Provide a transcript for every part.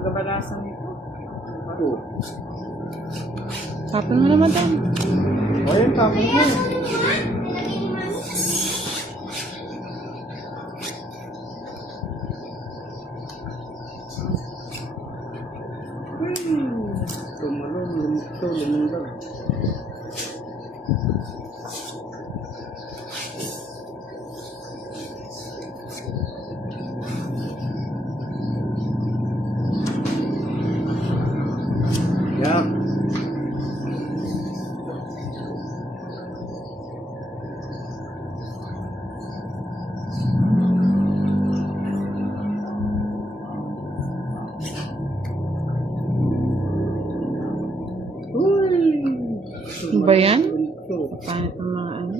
pagkabalasan nito. Oh. Tapon mo na, madam. Ayun, tapon ko. Tumalong, lumukso, lumundag. Yeah. Uy! Ano ba yan? Lumukso. Paano itong mga ano?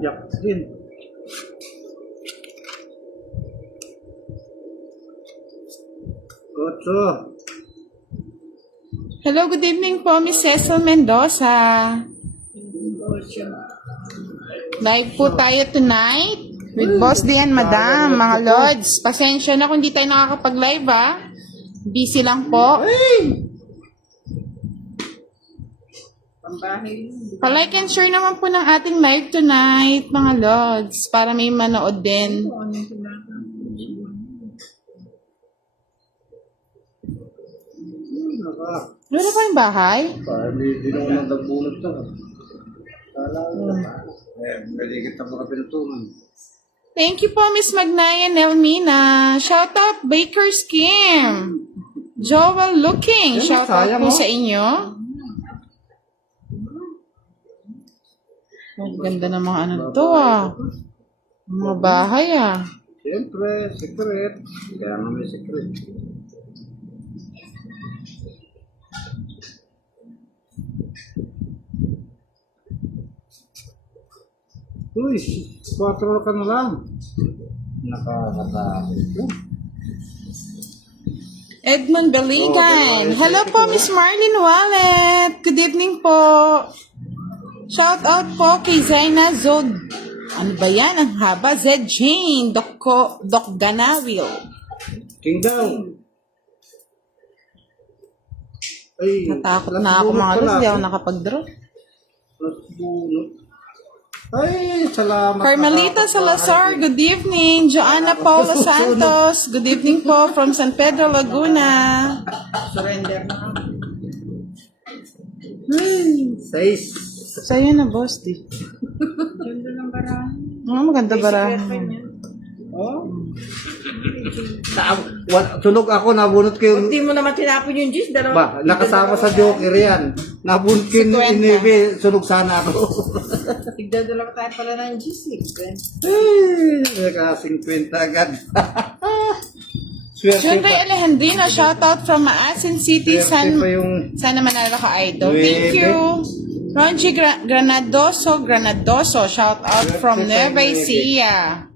Jackson. Kotso. Hello, good evening po, Miss Cecil Mendoza. Live po tayo tonight with Boss D and Madam, mga lords. Pasensya na kung di tayo nakakapag-live, ha? Busy lang po. Pambahay. Pa-like and share naman po ng ating live tonight, mga lords, para may manood din. Ano yung tinatawag? Naka. Wala pa yung bahay? Hindi naman nagbunot to. Kala ko. Galigit na mga pinutungan. Thank you po, Miss Magnayan Elmina. Shout out, Baker's Kim. Joel Looking. Yan, Shout out sayang, po oh. sa inyo. Ang ganda ng mga ano to, ah. Mga bahay, ah. Siyempre, secret. Kaya nga may secret. Uy, 4 ka na lang. Nakakatakot. Edmond Baligan. Hello po, Miss Marlene Wallet. Good evening po. Shout out po kay Zaina Zod. Ano ba yan? Ang haba. Zed Jane. Doc Ganawil. Kingdom. Ay, Natakot na ako, mga lods. Di ako nakapag-draw. Nasbunot. Ay, salamat. Carmelita Salazar, good evening. Joanna Paula Santos, good evening po from San Pedro, Laguna. Surrender na. Seis. Sa'yo na, boss, di. Ganda ng barahan. Maganda bara. Oh? Tunog ako, nabunot ko yung... Hindi mo naman tinapon yung juice. Ba, nakasama sa Joker yan. Nabunot ko yung 50. inibi, sunog sana ako. Tigdadala tayo pala ng juice. Ay, nakasing 50 agad. Swerte Junray pa. Alejandrino, shoutout from Maasin City, Swerte pa yung... Sana manalo ka, idol. Thank you. Ronji Granadoso, shoutout from Nueva Ecija.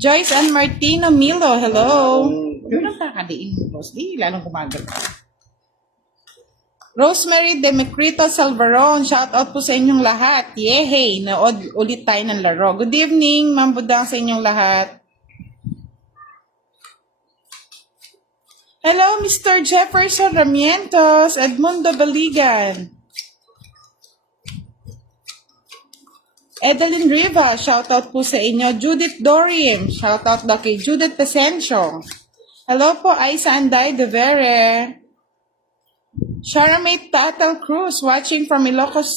Joyce Ann Martino Milo, hello. Ano nang kakadiin mo, boss? Di, lalong kumagal. Rosemary Demecrito Salvaron, shout out po sa inyong lahat. Yehey, nood ulit tayo ng laro. Good evening, Ma'am Budang sa inyong lahat. Hello, Mr. Jefferson Ramientos, Edmundo Baligan. Edeline Riva, shoutout po sa inyo. Judith Dorim, shoutout daw kay Judith Pasencio. Hello po, Aisa Anday de Vere. Sharamate Tatal Cruz, watching from Ilocos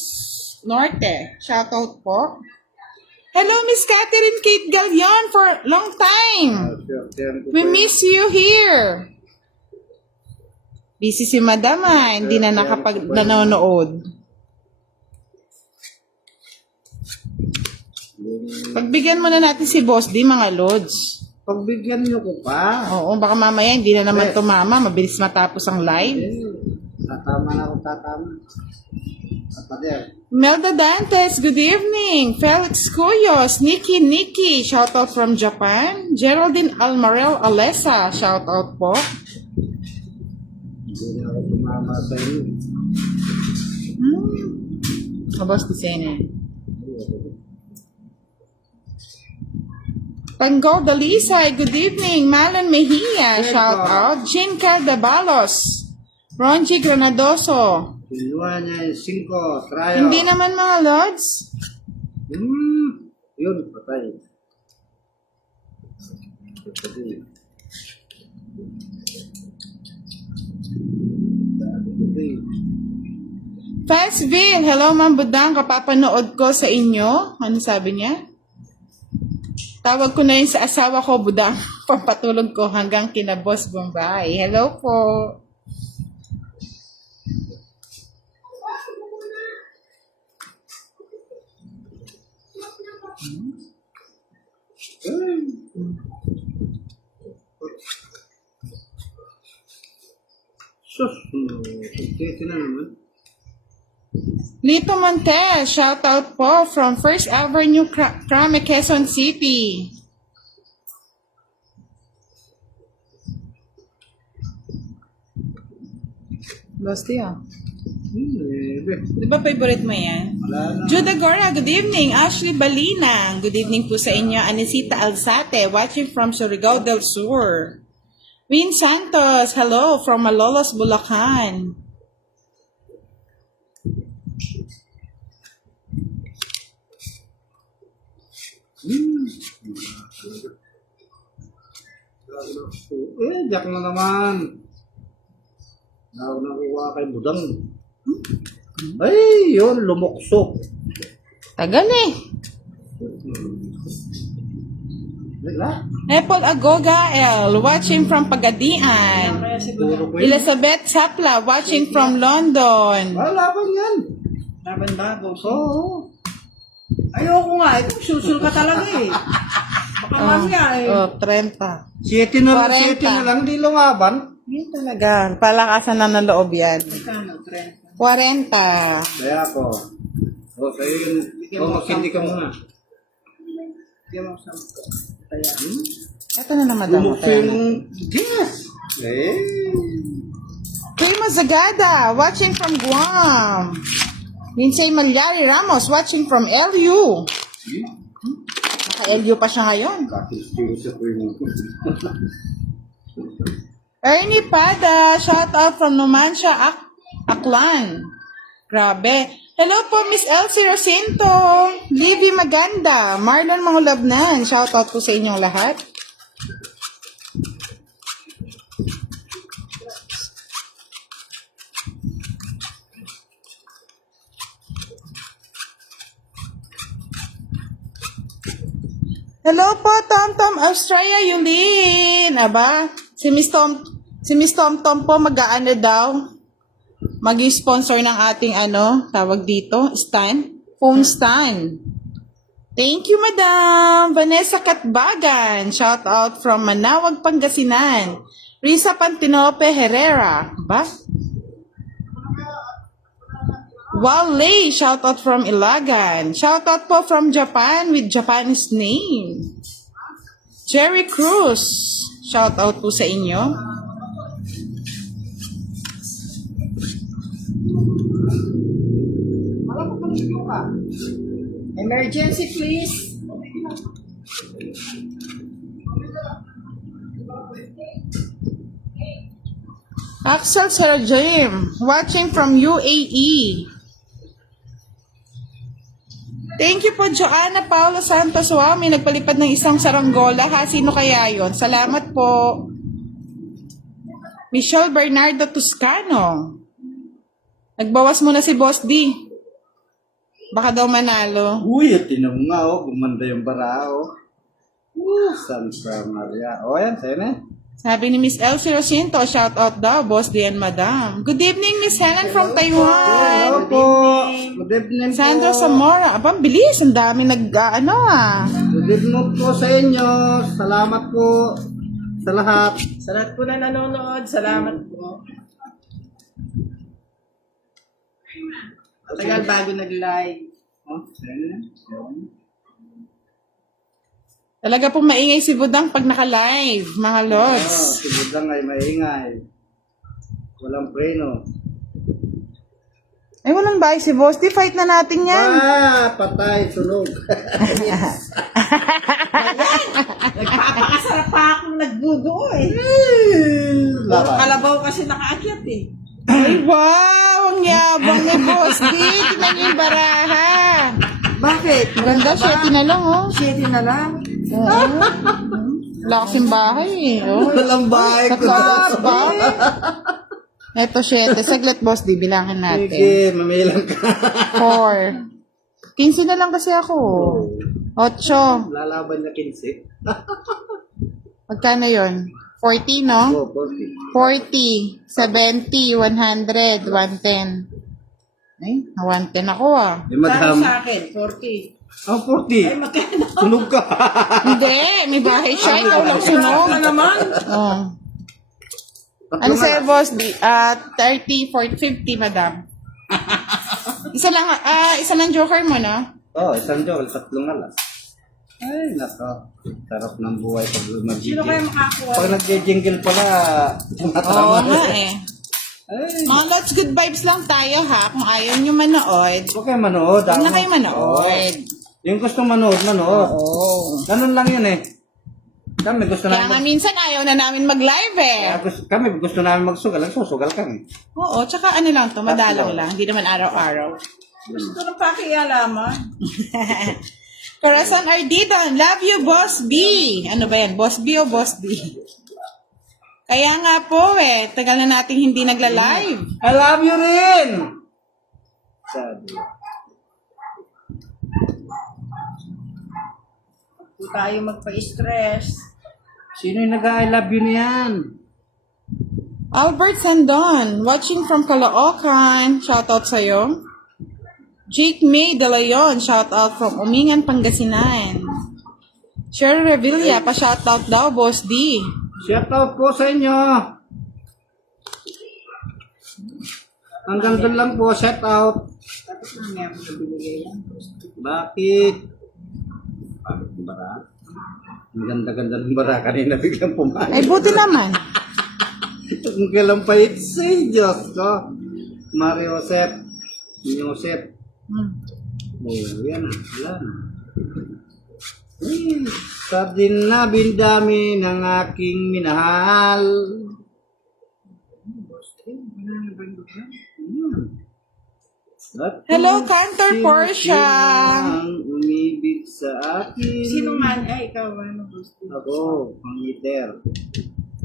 Norte. Shoutout po. Hello, Miss Catherine Kate Galion for long time. We miss you here. Busy si Madam, hindi na nanonood. Pagbigyan muna natin si Boss D, mga lods. Pagbigyan niyo ko pa. Oo, baka mamaya hindi na naman tumama. Mabilis matapos ang live. Tatama na ako, tatama. Tapader. Melda Dantes, good evening. Felix Cuyos, Nikki, shoutout from Japan. Geraldine Almarel Alessa, shoutout po. Hindi na ako tumama sa iyo. Boss D, sene. Tanggol Dalisay, good evening. Malon Mejia, shout out. Jean Caldabalos. Ronji Granadoso. Kinuha niya yung 5, trayo. Hindi naman mga lods. Yun, patay. Patay. Fatsville, hello Ma'am Budang, kapapanood ko sa inyo. Ano sabi niya? Tawag ko na yun sa asawa ko, Budang. Pampatulog ko hanggang kina Boss Bombay. Hello po. Sus, okay na naman. Lito Montes, shout out po from First Avenue, Crame, Quezon City. Basti ah. Di ba favorite mo yan? Wala na. Judah Gora, good evening. Ashley Balinang, good evening po sa inyo. Anisita Alzate, watching from Surigao del Sur. Win Santos, hello from Malolos, Bulacan. Jack na naman. Nakuha kay Budang. Ay, yun, lumoksok. Tagal eh. Wala. Apple Agoga L, watching from Pagadian. Kaya siguro Puro ko yun. Elizabeth Sapla, watching from London. Wala pa yan. laban bago. Oo. Ayoko nga, ito susul ka talaga eh. Baka mamaya eh. Oh, 30. 7 na, 40. 7 na lang, di lumaban. Yun talaga. Palakasan na ng loob yan. Kano, 30. 40. Kaya ako. O, sa'yo yun. O, magsindi ka muna. Bigyan mo 10. Kaya. Ito na naman daw. Lumukso yung gas. Eh. Prima Zagada, watching from Guam. Lindsay Malyari Ramos, watching from LU. Naka-LU pa siya ngayon. Kakistiro sa primo. Ernie Pada, shout out from Numancia, Aklan. Grabe. Hello po, Miss Elsie Rosinto. Livy Maganda. Marlon Mangulabnan. Shout out po sa inyong lahat. Hello po, Tom Tom Australia, Yulin. Aba, si Miss Tom Tom po mag-aano daw, mag-sponsor ng ating tawag dito, stand, phone stand. Thank you, Madam. Vanessa Katbagan, shout out from Manawag, Pangasinan. Risa Pantinope Herrera, ba? Wale, shout out from Ilagan. Shout out po from Japan with Japanese name. Jerry Cruz, shout out po sa inyo. Emergency please. Axel Sarajim, watching from UAE. Thank you po, Joanna Paula Santos. Wow, may nagpalipad ng isang saranggola. Ha? Sino kaya yon? Salamat po. Michelle Bernardo Toscano. Nagbawas muna si Boss D. Baka daw manalo. Uy, tinan mo nga, gumanda yung bara, Santa Maria. Ayan, sa'yo na. Sabi ni Miss Elsie Rosinto, shout out daw, Boss D and Madam. Good evening, Miss Helen from Taiwan. Hello po. Good evening po. Sandro Zamora. Abang bilis, ang dami Good evening po sa inyo. Salamat po sa lahat. Sa lahat po na nanonood, salamat po. Tagal bago nag-live. Sa'yo na. Talaga pong maingay si Budang pag naka-live, mga lods. Si Budang ay maingay. Walang preno. Ay, walang bahay si Boss D. Fight na natin yan. Patay, sunog. Nagpapakasarap pa akong nagbubuo eh. Puro kalabaw kasi nakaakyat eh. Ay, wow! Ang yabang ni Boss D. Tingnan niyo yung baraha. Bakit? Ganda, 7 na lang, oh. 7 na lang. Oo. Wala kasing bahay, eh. Oh. Walang bahay ko. Ba? Eto, 7. Saglit, Boss D. Bilangin natin. Sige, mamilang ka. 4. 15 na lang kasi ako. 8. Lalaban na 15. Magkano yun? 40, no? Oh, 40. 40, 70, 100, 110. Ay, na 110 ako ah. Eh, madam. Sa akin, 40. Oh, 40. Ay, magkano? Sunog ka. Hindi, may bahay siya. Ikaw lang sunog. Ano naman? Oh. Ano sa'yo, Boss D? 30, 40, 50, madam. Isa lang joker mo, no? Oh, isang joke, 3 alas. Ay, nako. Sarap ng buhay pag mag-jingle. Sino kaya makakuha? Pag nag-jingle pala, Oo tumatama. nga eh. Ay, Mga lots, good vibes lang tayo ha. Kung ayaw nyo manood, huwag kayo manood. huwag na kayo manood. Yung gusto manood, manood. Oo. Ganun lang yun eh. Kami gusto Kaya nga namin minsan ayaw na namin mag-live eh. kami gusto namin magsugal, nagsusugal kami. Oo, tsaka ano lang to, madalang lang. Hindi naman araw-araw. Gusto ng pakialaman. Corazon Ardidon, love you, Boss B. Ano ba yan? Boss B o Boss D? Kaya nga po eh, tagal na nating hindi nagla-live. I love you rin! Sabi. Hindi tayo magpa-stress. Sino yung nag-I love you niyan? Albert Sandon, watching from Caloocan. Shoutout sa'yo. Jake May De Leon, shoutout from Umingan, Pangasinan. Sherry Revilla, pa-shoutout daw, Boss D. Shout out po sa inyo. Hanggang doon lang po, shout out. Tapos na niya binigay yan. Bakit? Bakit yung bara? Ang ganda-ganda ng bara. Kanina biglang pumalit. Ay, buti naman. Ang kalampait sa Diyos ko. Mario Joseph. Oh, yan na. Wala na. Sa dinabindami ng aking minahal. At Hello, Cantor Portia. ang umibig sa akin. Sino man? Ay, ikaw. Ano, gusto? Ako, pangiter.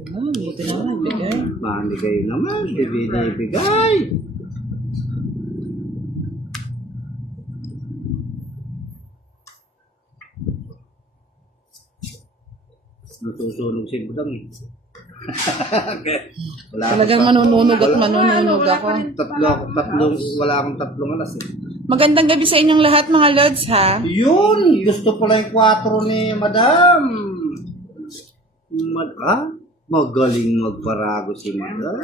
Buti naman, bigay. Manigay naman, bibigay. Natusunog si Budang eh. Wala Talagang manununog at manununog ako. Wala akong 3 alas eh. Magandang gabi sa inyong lahat, mga Lods, ha? Yun! Gusto pala yung 4 ni Madam. Magaling magparago si Madam.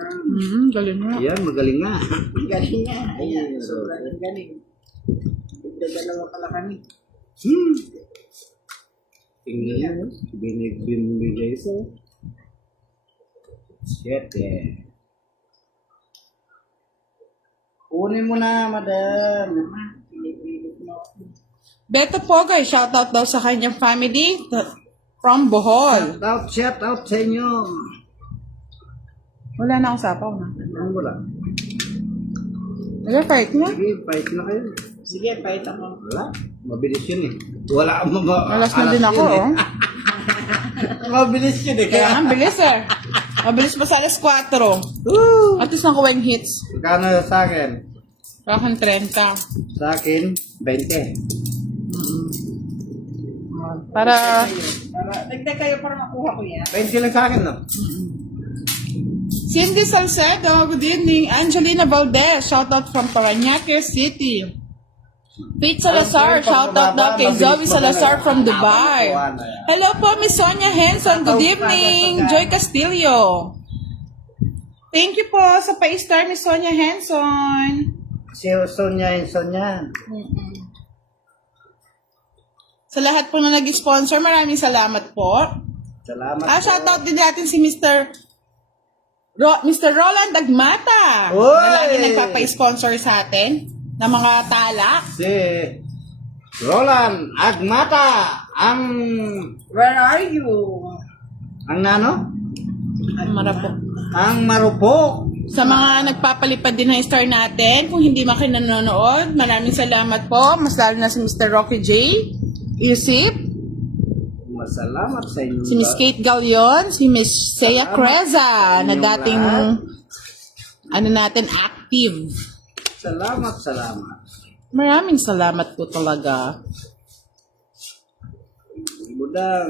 Galing nga. Yan, magaling nga. Galing niya. Ayan, sobrang galing. Dalawa pala kami. Tingnan mo. Binibigay sa 7. Kunin mo na, Madam. Beto Pogoy, shoutout daw sa kanyang family from Bohol. Shout out sa inyo. Wala na akong sapaw, na. Ang wala. Nag-fight niya? Sige, fight na kayo. Sige, pahit ako. Wala. Mabilis yun eh. Wala. Alas na din ako, oh. Mabilis yun eh. Kaya nga, bilis eh. Mabilis pa sa alas 4. Woo! At least nakuha yung hits. Kano sa akin? Parang 30. Sa akin, 20. Para, Dagdag kayo para makuha ko yan. 20 lang sa akin, no? Cindy Salcedo, good evening. Angelina Valdez, shoutout from Parañaque City. Pete Salazar, shoutout daw kay Zoe Salazar from Dubai. Hello po, Miss Sonia Henson. Good evening. Joy Castillo. Thank you po sa pa-star, Miss Sonia Henson. Si Sonia and Sonia. Sa lahat po na nag-sponsor, maraming salamat po. Salamat. Shoutout din natin si Mr. Mr. Roland Agmata. Oy! Na lagi nagpapa-sponsor sa atin ng mga talak. Si Roland Agmata, ang Where are you? nano? Marapok. Ang marupok. Sa mga nagpapalipad din ng star natin, kung hindi man kayo nanonood, maraming salamat po. Mas lalo na si Mr. Rocky J. Yusip, Masalamat sa inyo. si Miss Kate Galion, si Miss Sea Creza, na dating, natin, active. Salamat. Maraming salamat po talaga. Budang.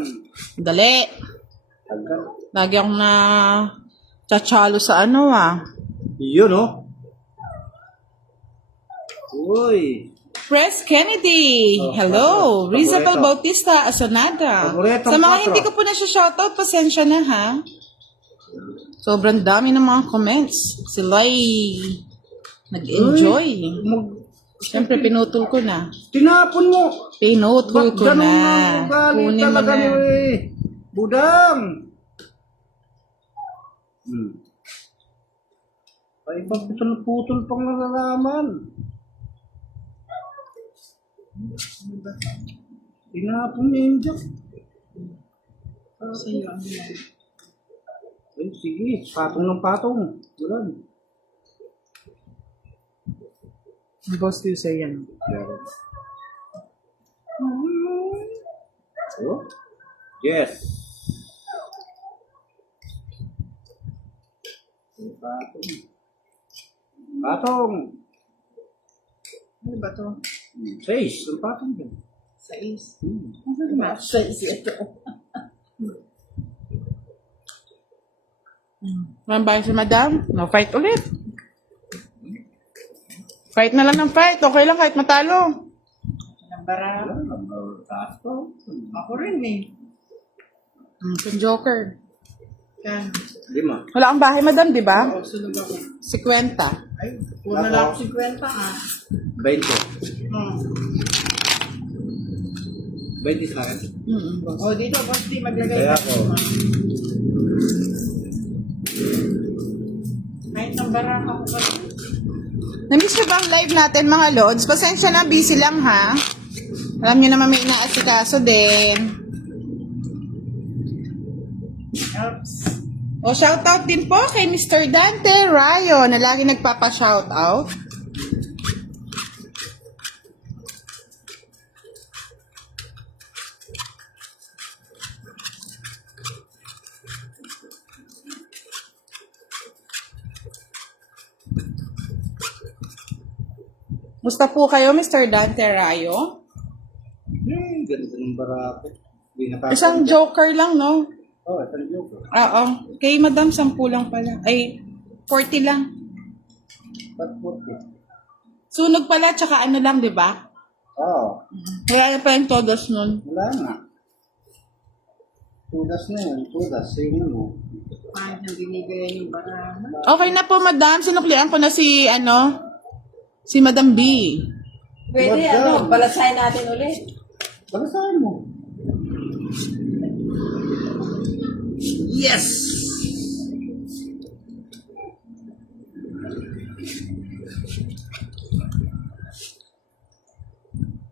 Dali. Agad. Lagi akong na tsachalo sa Yun, oh. Uy. Press Kennedy. Oh, Hello. paborito. Rizabel Bautista Asonada. Paboritong Sa mga patro. hindi ko po na siya shoutout, pasensya na ha. Sobrang dami ng mga comments. Sila'y nag-enjoy. Siyempre, pinutol ko na. Tinapon mo. Pinutol Ba't ko ganun na. ang ugali Kunin mo talaga na. mo eh? Budang. Ay, ba't putol pang nalalaman? Tinapon niya yung joke. Ay, sige. Patong ng patong. Bulan. Boss you say yan. Oh? Yes. Patong. Patong. Ano ba to? 6. Ang patong din. 6. Ano ba? 6 ito. Mambayan si madam. No fight ulit. Fight na lang ng fight. Okay lang kahit matalo. Nambara. Taas to. Ako rin eh. Yung Joker. Yan. 5. Wala kang bahay madam, di ba? Oo, sunog ako. 50. Ay, puna na ako 50 ah. 20. Hmm. 20 sa akin. Oh, dito, basti, maglagay Kaya ka. ako. Kahit nambara ako pa. Namiss nyo ba ang live natin mga lods? Pasensya na, busy lang ha. Alam nyo naman may inaasikaso din. Oops. O, shoutout din po kay Mr. Dante Rayo na lagi nagpapa-shoutout. Musta po kayo, Mr. Dante Rayo? Ganito ng barako. Hindi nakaka- Isang joker lang, no? Oh, isang joke. Oo. Kay Madam, 10 lang pala. Ay, 40 lang. Ba't 40? Sunog pala, tsaka ano lang, di ba? Oo. Wala na pa yung todos nun. Wala nga. Tudas na yun. Tudas. Yung ano. Kahit nang binigay yung bara. Okay na po, Madam. Sinuklian ko na si, si Madam B. Pwede, Wag balasahin natin ulit. Balasahan mo. Yes!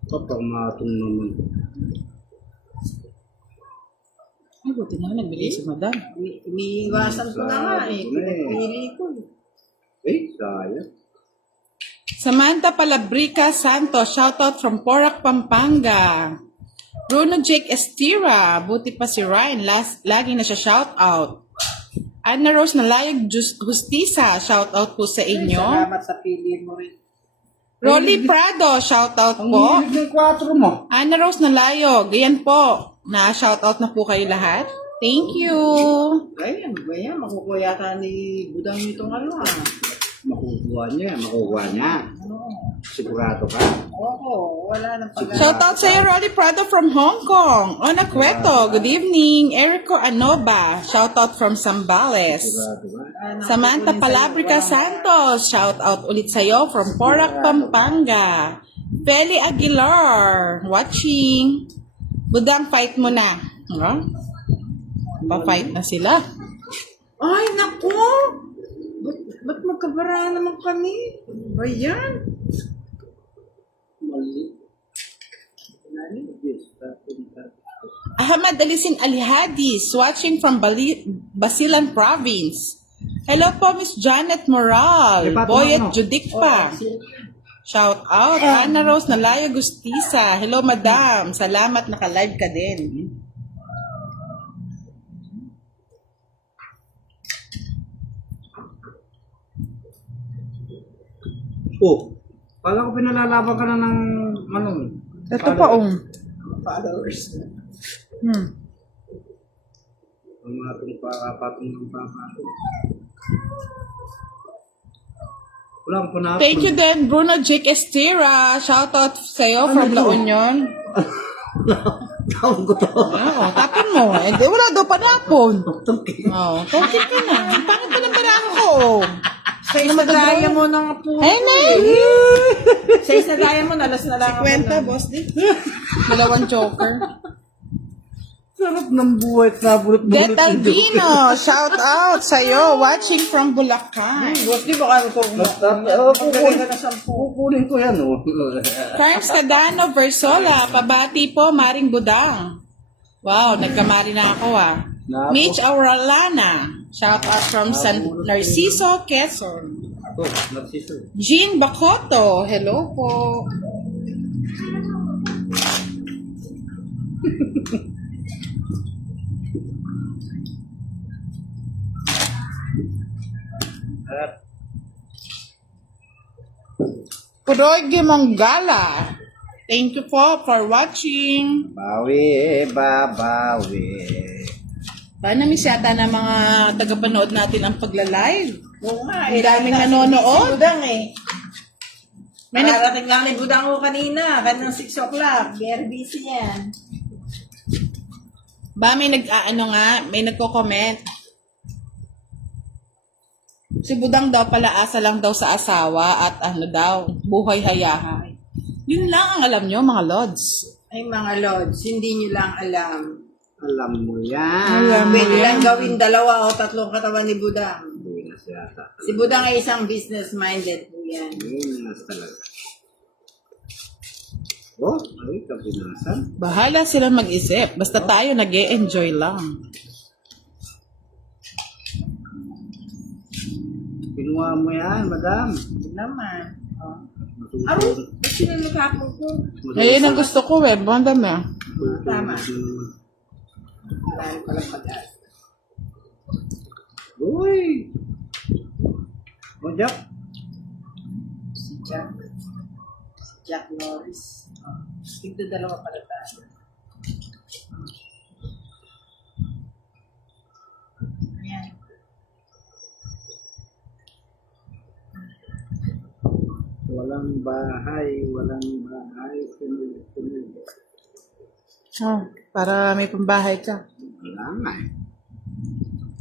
Kapag-matong naman. Ay, buti nga, nagbili si Madam. Iniiwasan ko na nga eh. Pinipili ko. Sayang. Samantha Palabrica Santos, shoutout from Porac, Pampanga. Bruno Jake Estira, buti pa si Ryan, lagi na siya shoutout. Anna Rose Nalayag Justisa, shoutout po sa inyo. Salamat sa pili mo rin. Rolly Prado, shoutout Ang po. hilig ng 4 mo. Anna Rose Nalayog, ayan po. Na-shoutout na po kayo lahat. Thank you. Ay, ano ba yan? Makukuha yata ni Budang nitong ano ah. Makukuha niya. Sigurado ka. Oo, wala nang pag- Shoutout sa iyo, Rolly Prado from Hong Kong. Ona Cueto, good evening. Erico Anoba, shoutout from Zambales. Sigurado ka. Samantha Palabrica Santos, shoutout ulit sa iyo from Porac, Pampanga. Feli Aguilar, watching. Budang, fight mo na. Pa-fight na sila. Ay, naku! Ba't magkabara naman kami? Ba yan? Mali. Ahmad Alisin Alihadis, watching from Basilan Province. Hello po, Miss Janet Moral. Boyet Judikpa. Shout out. Ana Rose Nalaya Gustisa. Hello, madam. Salamat, naka-live ka din. Oh, pala ko pinalalaban ka na ng manong. Ito pa, Followers. Ang mga patong ng papatong. Wala akong panahon. Thank you din, Bruno Jake Estera. Shout out sa'yo from La Union. Taon ko to. Oo, tapon mo. Hindi, wala daw panapon. Oo, tungkit ka na. Ang pangit pa ng barahan ko. Sa isa daya mo ng po. Ay, na. Sa isa daya mo, nalas na lang ako. Kwenta, boss di. Dalawang joker. Sarap ng buhay at nabulot-bulot. Det Albino, shout out sa'yo. Watching from Bulacan. Boss, di ba kami Kukunin ko yan, oh. Carms Cadano Versola, pabati po, Maring Budang. Wow, nagkamari na ako Mitch Auralana, shout out from San Narciso, Quezon. Oh, Narciso. Jean Bacoto, hello po. Puroy Gimongala, thank you po for watching. Bawi, babawi. Paano miss yata ng mga tagapanood natin ang pagla-live? Oo nga, Ang daming nanonood. Si Budang eh. May May nag- narating lang ni Budang ko kanina. Kanang 6 o'clock. Very busy yan. may nagko-comment. Si Budang daw pala asa lang daw sa asawa at buhay hayahay. Yun lang ang alam nyo, mga lods. Ay mga lords, hindi nyo lang alam. Alam mo yan. Pwede lang gawin 2 o 3 katawan ni Budang. Buinas yata. Si Budang ay isang business-minded po yan. Buinas talaga. Oh, ay, kabinasan. Bahala sila mag-isip. Basta tayo nag-e-enjoy lang. Kinuha mo yan, madam. Hindi naman. Oh. Matuto. Aro, ba't sinalukapon ko? Ayun ang gusto ko Bandam Tama. Wala ko lang pag-asa. Uy! O, Jack. Si Jack Norris. Oh. Tigdo 2 pala tayo. Ayan. Walang bahay. Para may pambahay ka. Wala nga eh.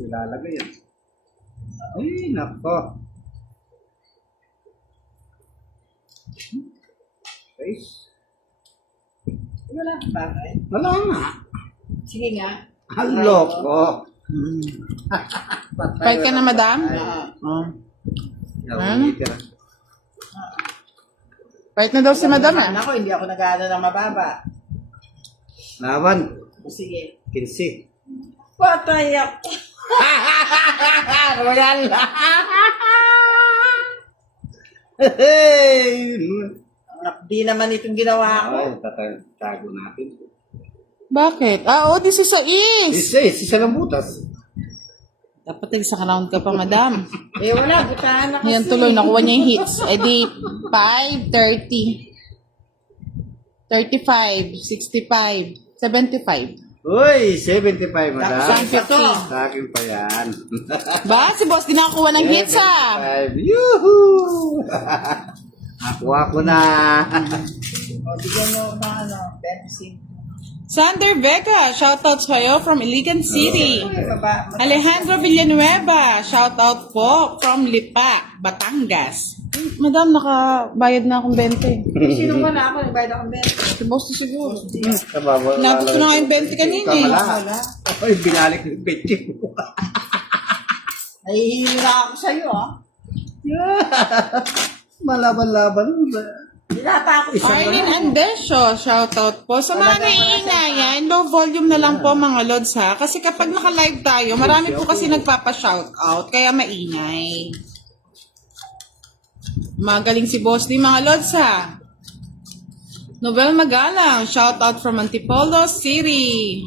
Ilalagay yan. Ay, nako. Face. Wala kang bagay. Wala nga. Sige nga. Halo ko. Kahit ka na, madam? Oh. Kahit na daw si madam Ako, hindi ako nag-ano ng mababa. Laban. Sige. 15. Patay ako. Royal. Hey! Di naman itong ginawa ko. Ay, tatago natin. Bakit? Oo, 16. Isa lang butas. Dapat isang round ka pa, madam. Eh wala, butahan na kasi. Ngayon tuloy, nakuha niya yung hits. Eh di, 5, 30, 35, 65, 75. Uy, 75, madam. Saan pa to? Sa akin pa yan. Ba, si boss, di nakakuha ng hits, 75. Yuhuu! Nakuha ko na. O, bigyan nyo ng ano, 25. Sander Vega, shoutout sa'yo from Iligan City. Alejandro Villanueva, shoutout po from Lipa, Batangas. Madam, nakabayad na akong 20. Sino ba na ako? Nagbayad akong 20. Si boss na siguro. Nababala. Nabot ko na nga yung 20 kanina eh. Wala. Ay, binalik yung 20 mo. Nahihira ako sa'yo, ah. Malaban-laban ba? Tinatakot ako. Arlene Andesio, shoutout po. Sa mga naiingayan, low volume na lang po mga lods ha. Kasi kapag naka-live tayo, marami po kasi nagpapa-shoutout, kaya maingay. Magaling si Boss D mga lods ha. Nobel Magalang, shoutout from Antipolo City.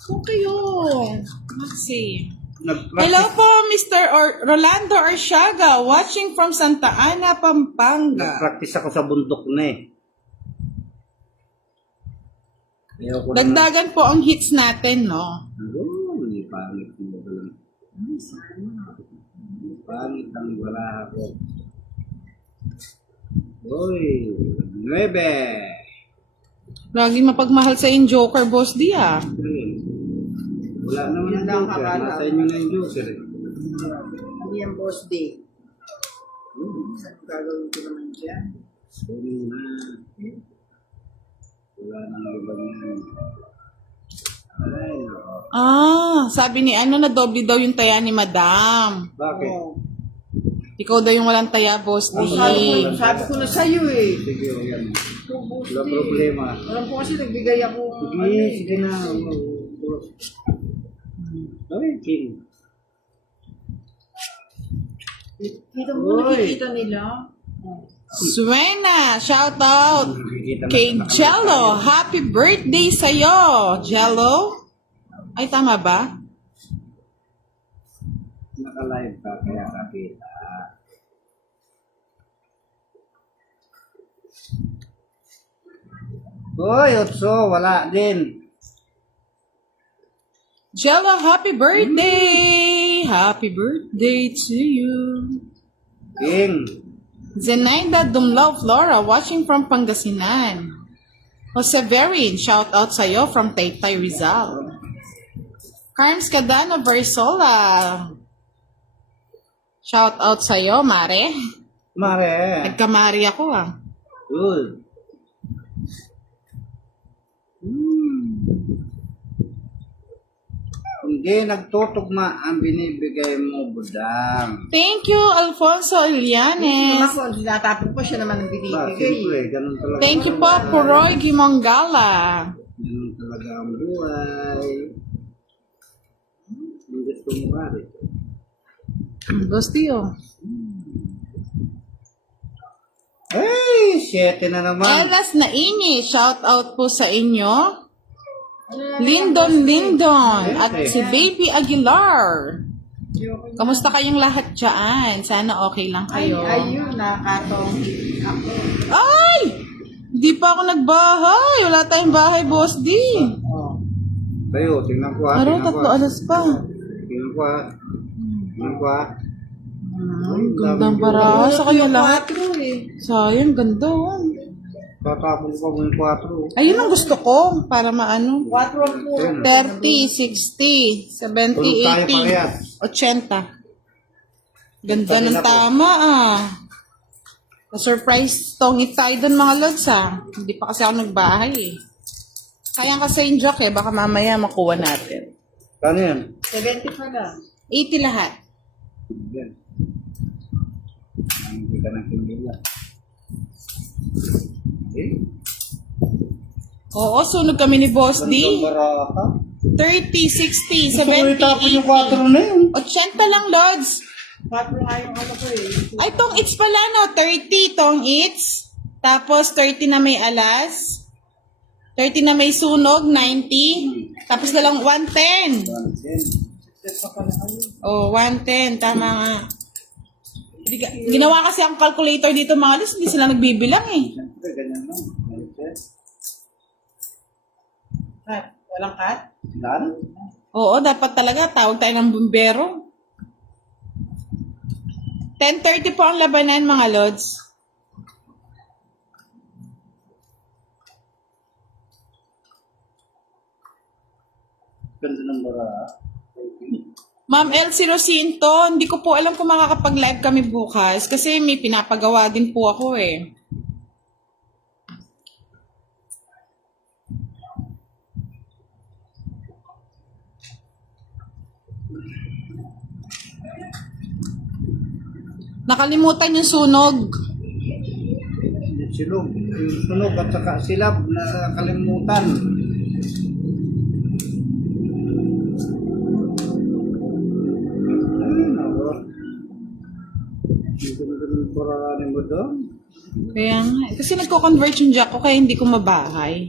Okay yun. Maxi. Hello po, Mr. Rolando Arsiaga, watching from Santa Ana, Pampanga. Nag-practice ako sa bundok na eh. Ayoko naman. Dagdagan po ang hits natin, no? Hindi pangit mo ba lang. Pangit ang wala ako. Uy, 9. Lagi mapagmahal sa yung Joker, Boss D, ah. Wala naman Yun ang lang joker. akala Nasa ko. inyo na yung joker. Hindi ang boss day. Saan gagawin ko naman dyan? Sorry na. Wala nang ibang yan. Ay, nako. Sabi ni ano, na doble daw yung taya ni Madam. Bakit? Oo. Ikaw daw yung walang taya, Boss D. Sabi ko na sa'yo eh. Sige, o yan. Ito, boss Wala day. problema. Alam ko kasi nagbigay ako. Sige, sige na. Ay, king. Kita mo, Uy. nakikita nila. Suena, shout out Nakikita na- kay Jello. Happy birthday sa'yo, Jello. Ay, tama ba? Naka-live ka, kaya nakita. Hoy, Otso, wala din. Jello, happy birthday! Happy birthday to you. King. Zenaida Dumlao Flora, watching from Pangasinan. Jose Verin, shout out sa'yo from Taytay Rizal. Carms Cadano Versola. Shout out sa'yo, Mare. Mare. Nagkamari ako ah. Good. Hindi nagtutugma ang binibigay mo, budang. Thank you, Alfonso Naman Ilianes. ako, tinatapon ko siya naman ang Ba, binibigay. siyempre, ganun talaga. Thank you po, Puroy Gimongala. Ganun talaga ang buhay. Ang gusto mo pare. Gusto yun. Hey, 7 na naman. Elas Naini, shout out po sa inyo. Lindon at si Baby Aguilar. Kamusta kayong lahat dyan? Sana okay lang Ay, kayo. ayun, nakatong ako. Ay! Di pa ako nagbahay. Wala tayong bahay, Boss D. Oh. Tayo, tingnan ko ha. Araw, Tingnan ko 3 ha. alas pa. Tingnan ko ha. Tingnan ko ha. Gandang para sa kanya lahat. 4 eh. Sayang, ganda. Oh. Tatapon ko pa mo yung 4. Ayun ang gusto ko. Para maano. 4 ang puro. 30, 60, 70, Tulog tayo 80, parehas. 80. Ganda ng tama ah. Na-surprise tong tayo dun mga lods ah. Hindi pa kasi ako nagbahay eh. Kaya kasi yung joke eh. Baka mamaya makuha natin. Kano yan? 70 pa lang. 80 lahat. Yan. Hindi ka nang kumila. Eh? Oo, sunog kami ni Boss D. Gandang baraka. 30, 60, Gusto ko 70, itapon yung 80. 4 na yun. 80 lang, Lods. 4 nga yung ano ko eh. Ay, tong its pala, no? 30, tong its. Tapos, 30 na may alas. 30 na may sunog, 90. Tapos na lang 110. 110. Oh, 110. Tama nga. Ginawa kasi ang calculator dito, mga Lods. Hindi sila nagbibilang eh. Siyempre, ganyan lang. Walang cut? Dan? Oo, dapat talaga. Tawag tayo ng bumbero. 10:30 po ang labanan, mga Lods. Ganda ng baraka. Ma'am Elsie Rocinto, hindi ko po alam kung makakapag-live kami bukas kasi may pinapagawa din po ako eh. Nakalimutan yung sunog. Silog, yung sunog at saka silab na kalimutan. Ay, nako. Hindi ko na ganun paranin mo doon. Kaya nga. Kasi nagko-convert yung jack ko kaya hindi ko mabahay.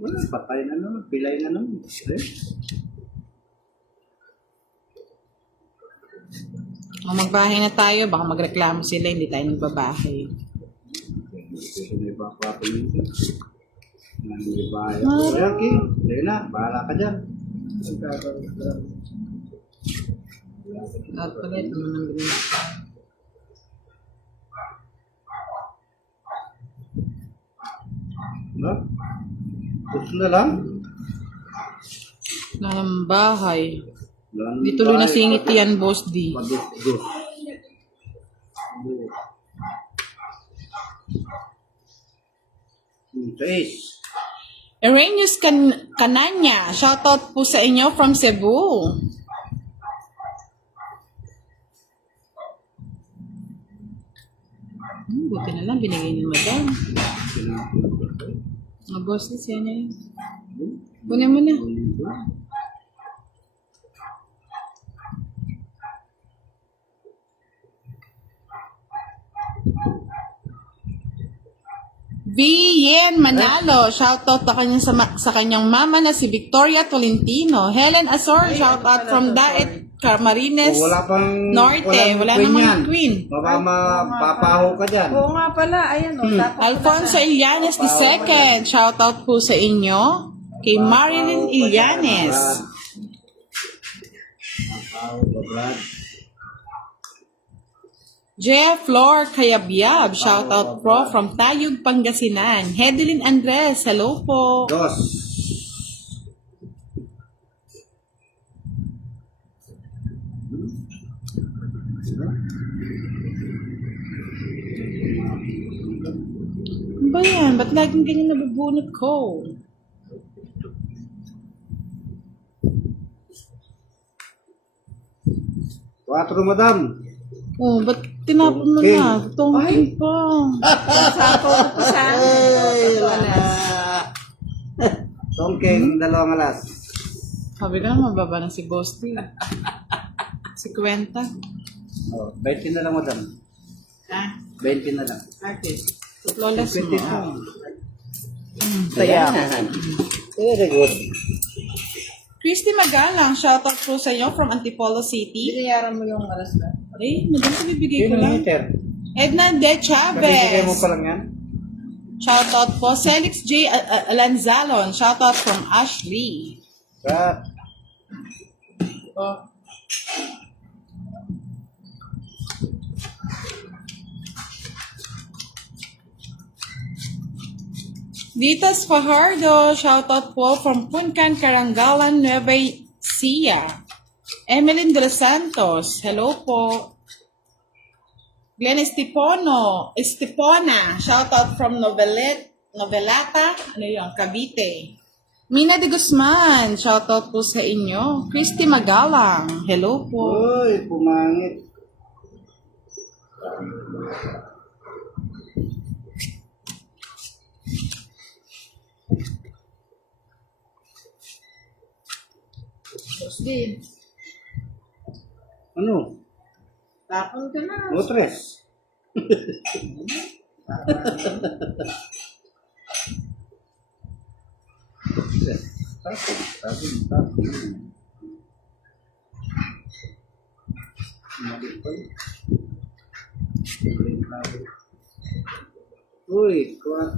Wala, patay na naman, pilay na naman. O magbahay na tayo, baka magreklamo sila, hindi tayo nagbabahay. Kasi may bakwato nito. Nandito ba? Kaya, King, sige na, bahala ka dyan. At pala, ito naman ganun. No? Gusto na lang? Wala namang bahay. Lang Di tuloy na tayo, singit yan, Boss D. Padus-dus. Taste. Erenius Cananya, shoutout po sa inyo from Cebu. Buti na lang, binigay ni Madam. Mga boss, siya na yun. Kunin mo na. Yen Manalo, shoutout sa kanyang mama na si Victoria Tolentino. Helen Azor, shoutout from Daet Camarines Wala pang Norte. Wala namang queen. Baka mapapaho ka dyan. Oo nga pala, ayan o. Alfonso Illanes II, shoutout po sa inyo. Kay Marilyn Illanes. Mapapaho ka, Brad. Jeff Flor Kayabyab, shoutout po from Tayug, Pangasinan. Hedeline Andres, hello po. Dos. Ano ba yan? Ba't laging ganyan nabubunot ko? Quatro, madam. Oh, ba't tinapon mo na? Tungkin pa. Sako ko sa Tongking, dalawang alas. Sabi ka naman, mababa na si Boss T. 50. Oh, 20 na lang, madam. Ah, 20 na lang. okay. Flawless mo. 20 na. Saya. Very good. Christy Magalang, shoutout po sa inyo from Antipolo City. Binayaran mo yung alas na. Eh, madam ko bibigay ko Yun ang lang. meter. Edna De Nabibigay mo Chavez. pa lang yan? Shoutout po. Celix J. Alanzalon. Shoutout from Ashley. Kat. Oh. Ditas Fajardo, shoutout po from Puncan, Karangalan, Nueva Ecija. Emeline De Los Santos, hello po. Glenn Estepona, shoutout from Novelata, ano yun, Cavite. Mina de Guzman, shoutout po sa inyo. Christy Magalang, hello po. Uy, pumangit. Din. Ano? Tapon ka na. Otres. Uy, 4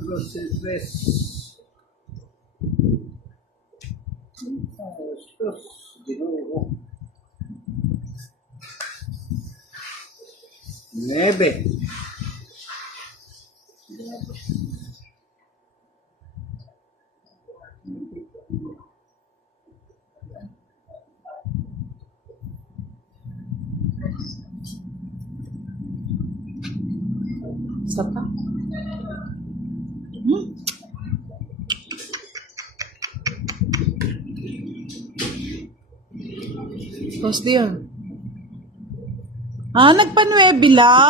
Ginoo. 9. Isa pa? Hmm? Boss D yun. Nagpa-9 lang.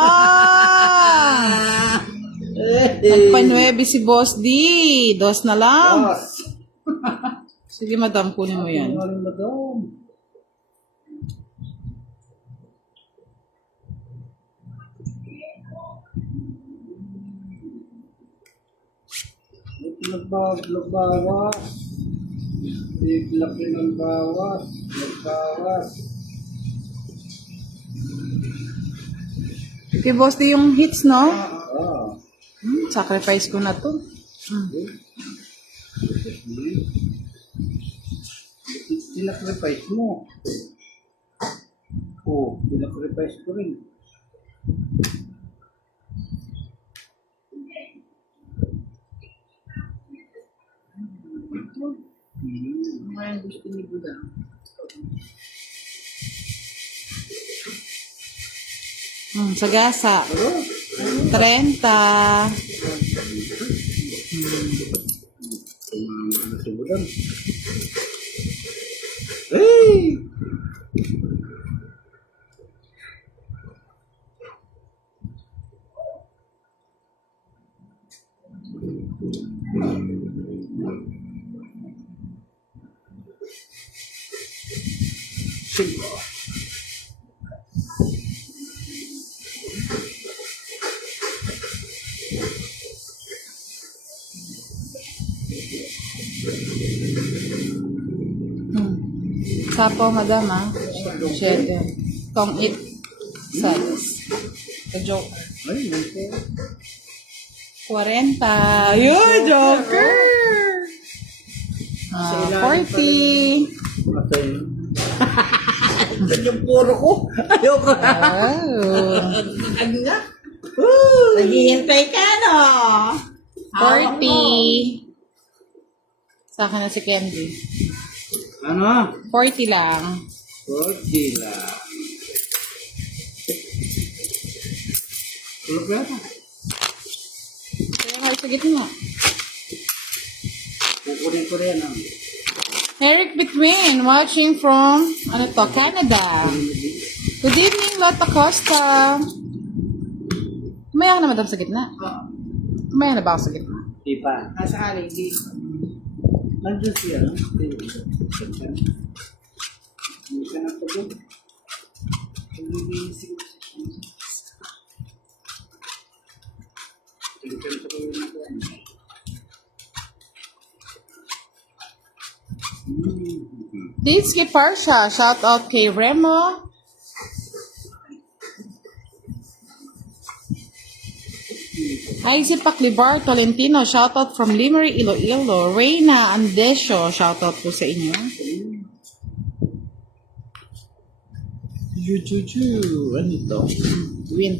Nagpa-9 si Boss D. 2 na lang. Boss. Sige, madam, kunin mo yan. Ano na daw? Nagbawas. Laki ng bawas. Nagbawas. Okay, Boss D, yung hits, no? Ah. Sacrifice ko na to. Sinacrifice mo. Oo, sinacrifice ko rin. Ngayon gusto ni Buda. Sagasa. 30. Nasubulan. Hey! Sige. Sapo, madam, 7. Kong it. Salas. Joke. Ay, nante. 40. Yun, Joker! 40. Matay. Yung puro ko. Ayoko. Oh. Ano nga? Naghihintay ka, no? 40. Sa akin na si Candy. Ano? 40 lang. Kordila. Tulog yata. Kaya kayo sa gitna. Kukunin ko rin ang Eric Between, watching from, Canada. Good evening, Lotta Costa. Tumaya ka na, madam, sa gitna. Tumaya na ba ako sa gitna? di pa. Nasa alay, di. Nandun siya. Hindi ka na pa doon. Ditski Parsha, shout out kay Remo. Isaac Paclibar Tolentino, shout out from Limery, Iloilo. Reyna Andesio, shout out po sa inyo. Ano ito? Win.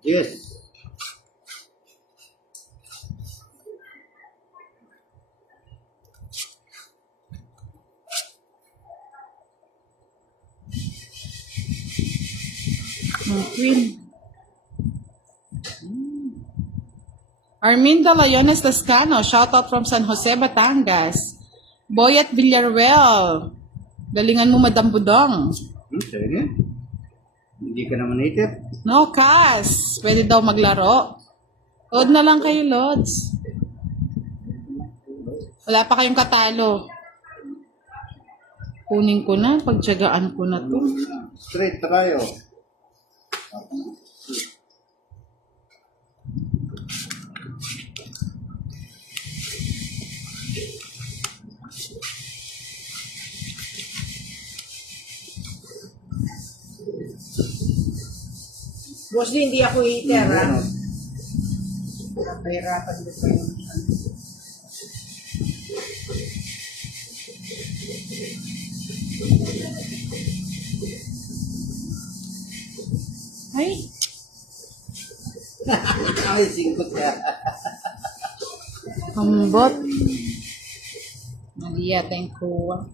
Yes. Queen. Arminda Layones Lascano, shout out from San Jose, Batangas. Boyet Villarreal, galingan mo, Madam Budong. Sige. Hindi ka naman native. No, Cass, pwede daw maglaro. Load na lang kayo, Lods. Wala pa kayong katalo. Kunin ko na, pagtyagaan ko na to. Straight tayo. Boss, hindi ako hater, ha? Napahirapan ko pa yun. Ay, Ay, singkot ka. Hambot. Mali yata yung kuha.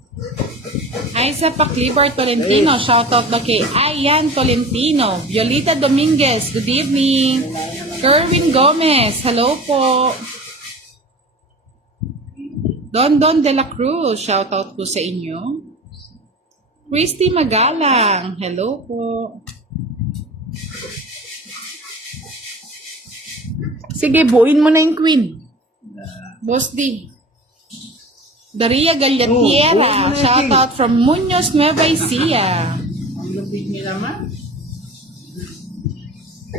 Ay, sa Paclibar Tolentino. Shoutout na kay Ayan Tolentino. Violeta Dominguez. Good evening. Kerwin Gomez. Hello po. Don Don de la Cruz, shout out po sa inyo. Christy Magalang, hello po. Sige, buuin mo na yung queen. Boss D. Daria Gallatiera, buuin mo na yung shout queen. out from Muñoz, Nueva Ecija. Ang lubig niya naman.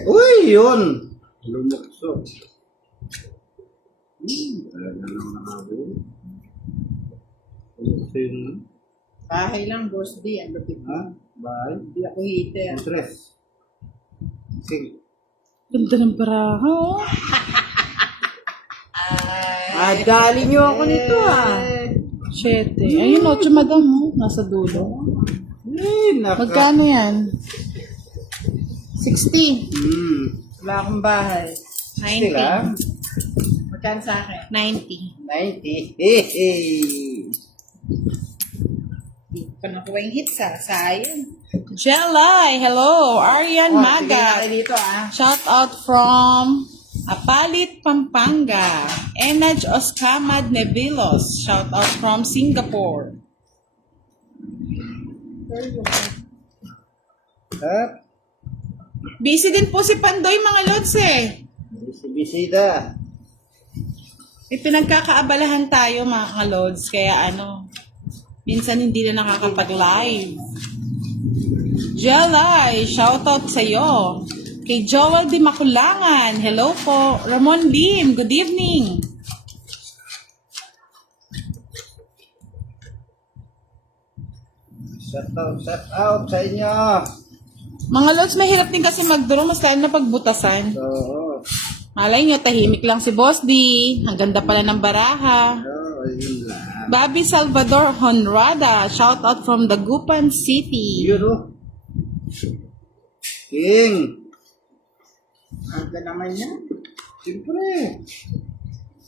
Uy, yun! Lumukso. Talaga lang nakabuo. Lumukso yun. Bahay lang, Boss D. Ang lubig mo. Ha? Bahay? Hindi ako hater. Stress. Sige. Ganda ng baraha, oh. Dali niyo ako nito, Siyete. Ayun, 8, madam, oh. Nasa dulo. Eh, Magkano yan? 60. Wala akong bahay. 90. Sila? Magkano sa akin? 90. 90. Hey. Hindi pa nakuha yung hits, sayang. Jelay, hello. Arian Sige na kayo Magat. dito, Shout out from Apalit, Pampanga. Enaj Oskamad Nevilos. Shout out from Singapore. At, Busy din po si Pandoy, mga lods eh. bisida. May pinagkakaabalahan tayo, mga lods. Kaya minsan hindi na nakakapag-live. Jelay, shout out sa'yo. Kay Joel Di Makulangan, hello po. Ramon Lim, good evening. Shout out sa inyo. Mga lods, mahirap din kasi mag-draw, mas lalo na pagbutasan. Oo. Malay nyo, tahimik lang si Boss D. Ang ganda pala ng baraha. Yun lang. Bobby Salvador Honrada, shout out from Dagupan City. Yun o. King. Ang naman yan. Siyempre.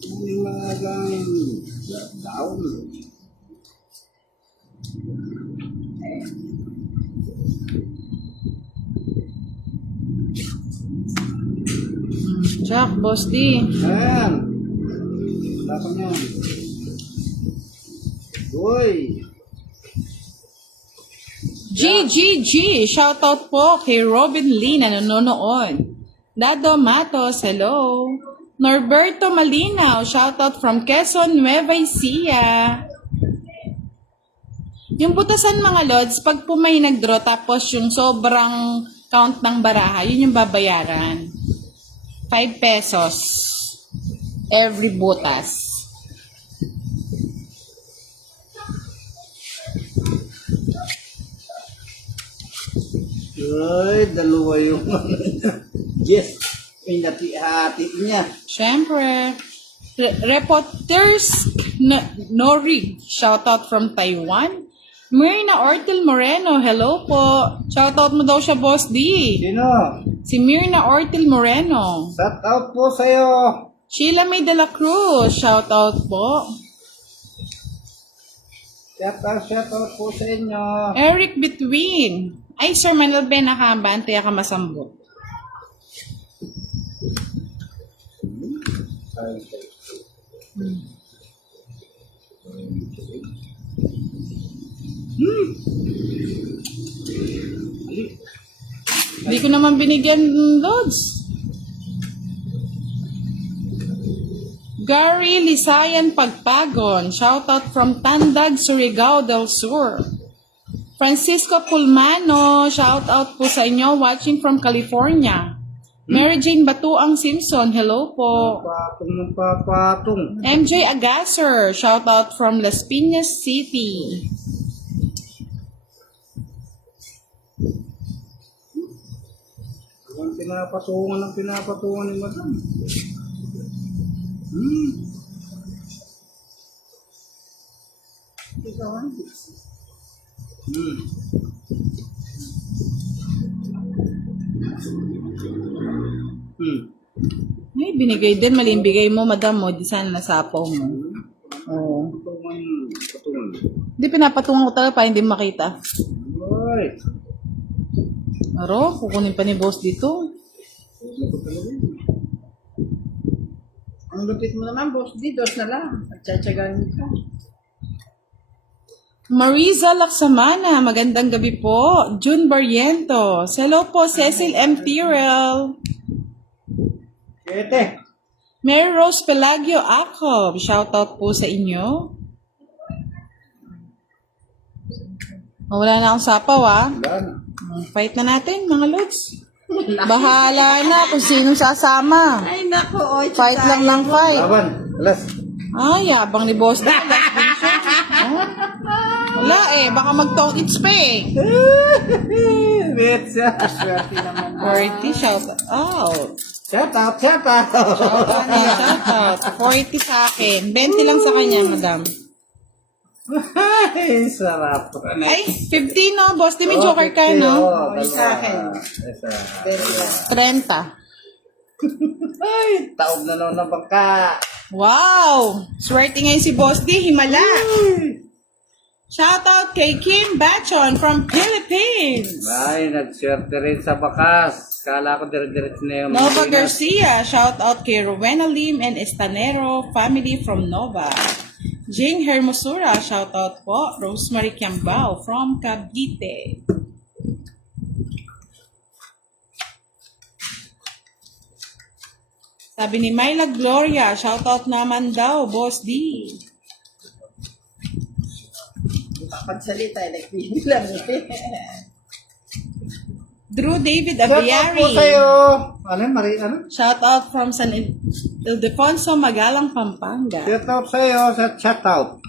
Yung mga lang down. Jack, Boss D. Ayan. Tapos nyo. Uy. GGG, shout out po kay Robin Lee na nanonood. Dado Matos, hello. Norberto Malinaw, shout out from Quezon, Nueva Ecija. Yung butasan mga lods, pag po may nag-draw tapos yung sobrang count ng baraha, yun yung babayaran. 5 pesos every butas. Uy, dalawa yung yes. May nati-hati niya. Siyempre. Reporters Nori, shout out from Taiwan. Myrna Ortil Moreno, hello po. Shout out mo daw siya, Boss D. Sino? Si Myrna Ortil Moreno. Shout out po sa'yo. Sheila May de la Cruz, shout out po. Shout out po sa inyo. Eric Between. Ay, Sir Manuel Benahamba, antaya ka masambot. Hindi ko naman binigyan loads. Gary Lisayan Pagpagon, shout out from Tandag, Surigao del Sur. Francisco Pulmano, shout out po sa inyo, watching from California. Mary Jane Batuang Simpson, hello po. Patong ng papatong. MJ Agasser, shout out from Las Piñas City. Ang pinapatungan ni Madam. Ay, binigay din, maling bigay mo, madam mo, di sana nasapaw mo. Oo. Patungan. Hindi, pinapatungan ko talaga para hindi makita. Ay. Aro, kukunin pa ni boss dito. Ang lupit mo naman, boss. Di, dos na lang. Pagtsatsagaan ka. Mariza Laksamana, magandang gabi po. June Barrientos. Hello po, Cecil M. Tirel. 7. Mary Rose Pelagio Acob. Shoutout po sa inyo. Oh, wala na akong sapaw, ah. Wala na. Fight na natin, mga lods. Bahala na kung sinong sasama. Ay, nako. Oy, Fight lang ng fight. Laban. Alas. Ay, yabang ni boss na. Wala eh, baka mag-tongits pa eh. Wait siya. swerte naman. 40, shout out. Shout out, shout out. Shout out. 40 sa akin. 20 lang sa kanya, madam. Ay, sarap. Ay, 15 no? Boss, di may joker ka, no? Sa akin. Isa. 30. Ay, taob na naman ng bangka. Wow! Swerte ngayon si Boss D, himala. Shout out kay Kim Bachon from Philippines. Ay, nagswerte rin sa bakas. Kala ko dire-diretso na yung Nova Pilipinas. Garcia, shout out kay Rowena Lim and Estanero family from Nova. Jing Hermosura, shout out po. Rosemary Kiambao from Cavite. Sabi ni Myla Gloria, shout out naman daw, Boss D. Pagsalita, like, hindi lang eh. Drew David Shout out po Abiari. sa'yo. Ano, Marie, ano? Shout out from San Ildefonso, Magalang, Pampanga. Shout out sa'yo sa chat out.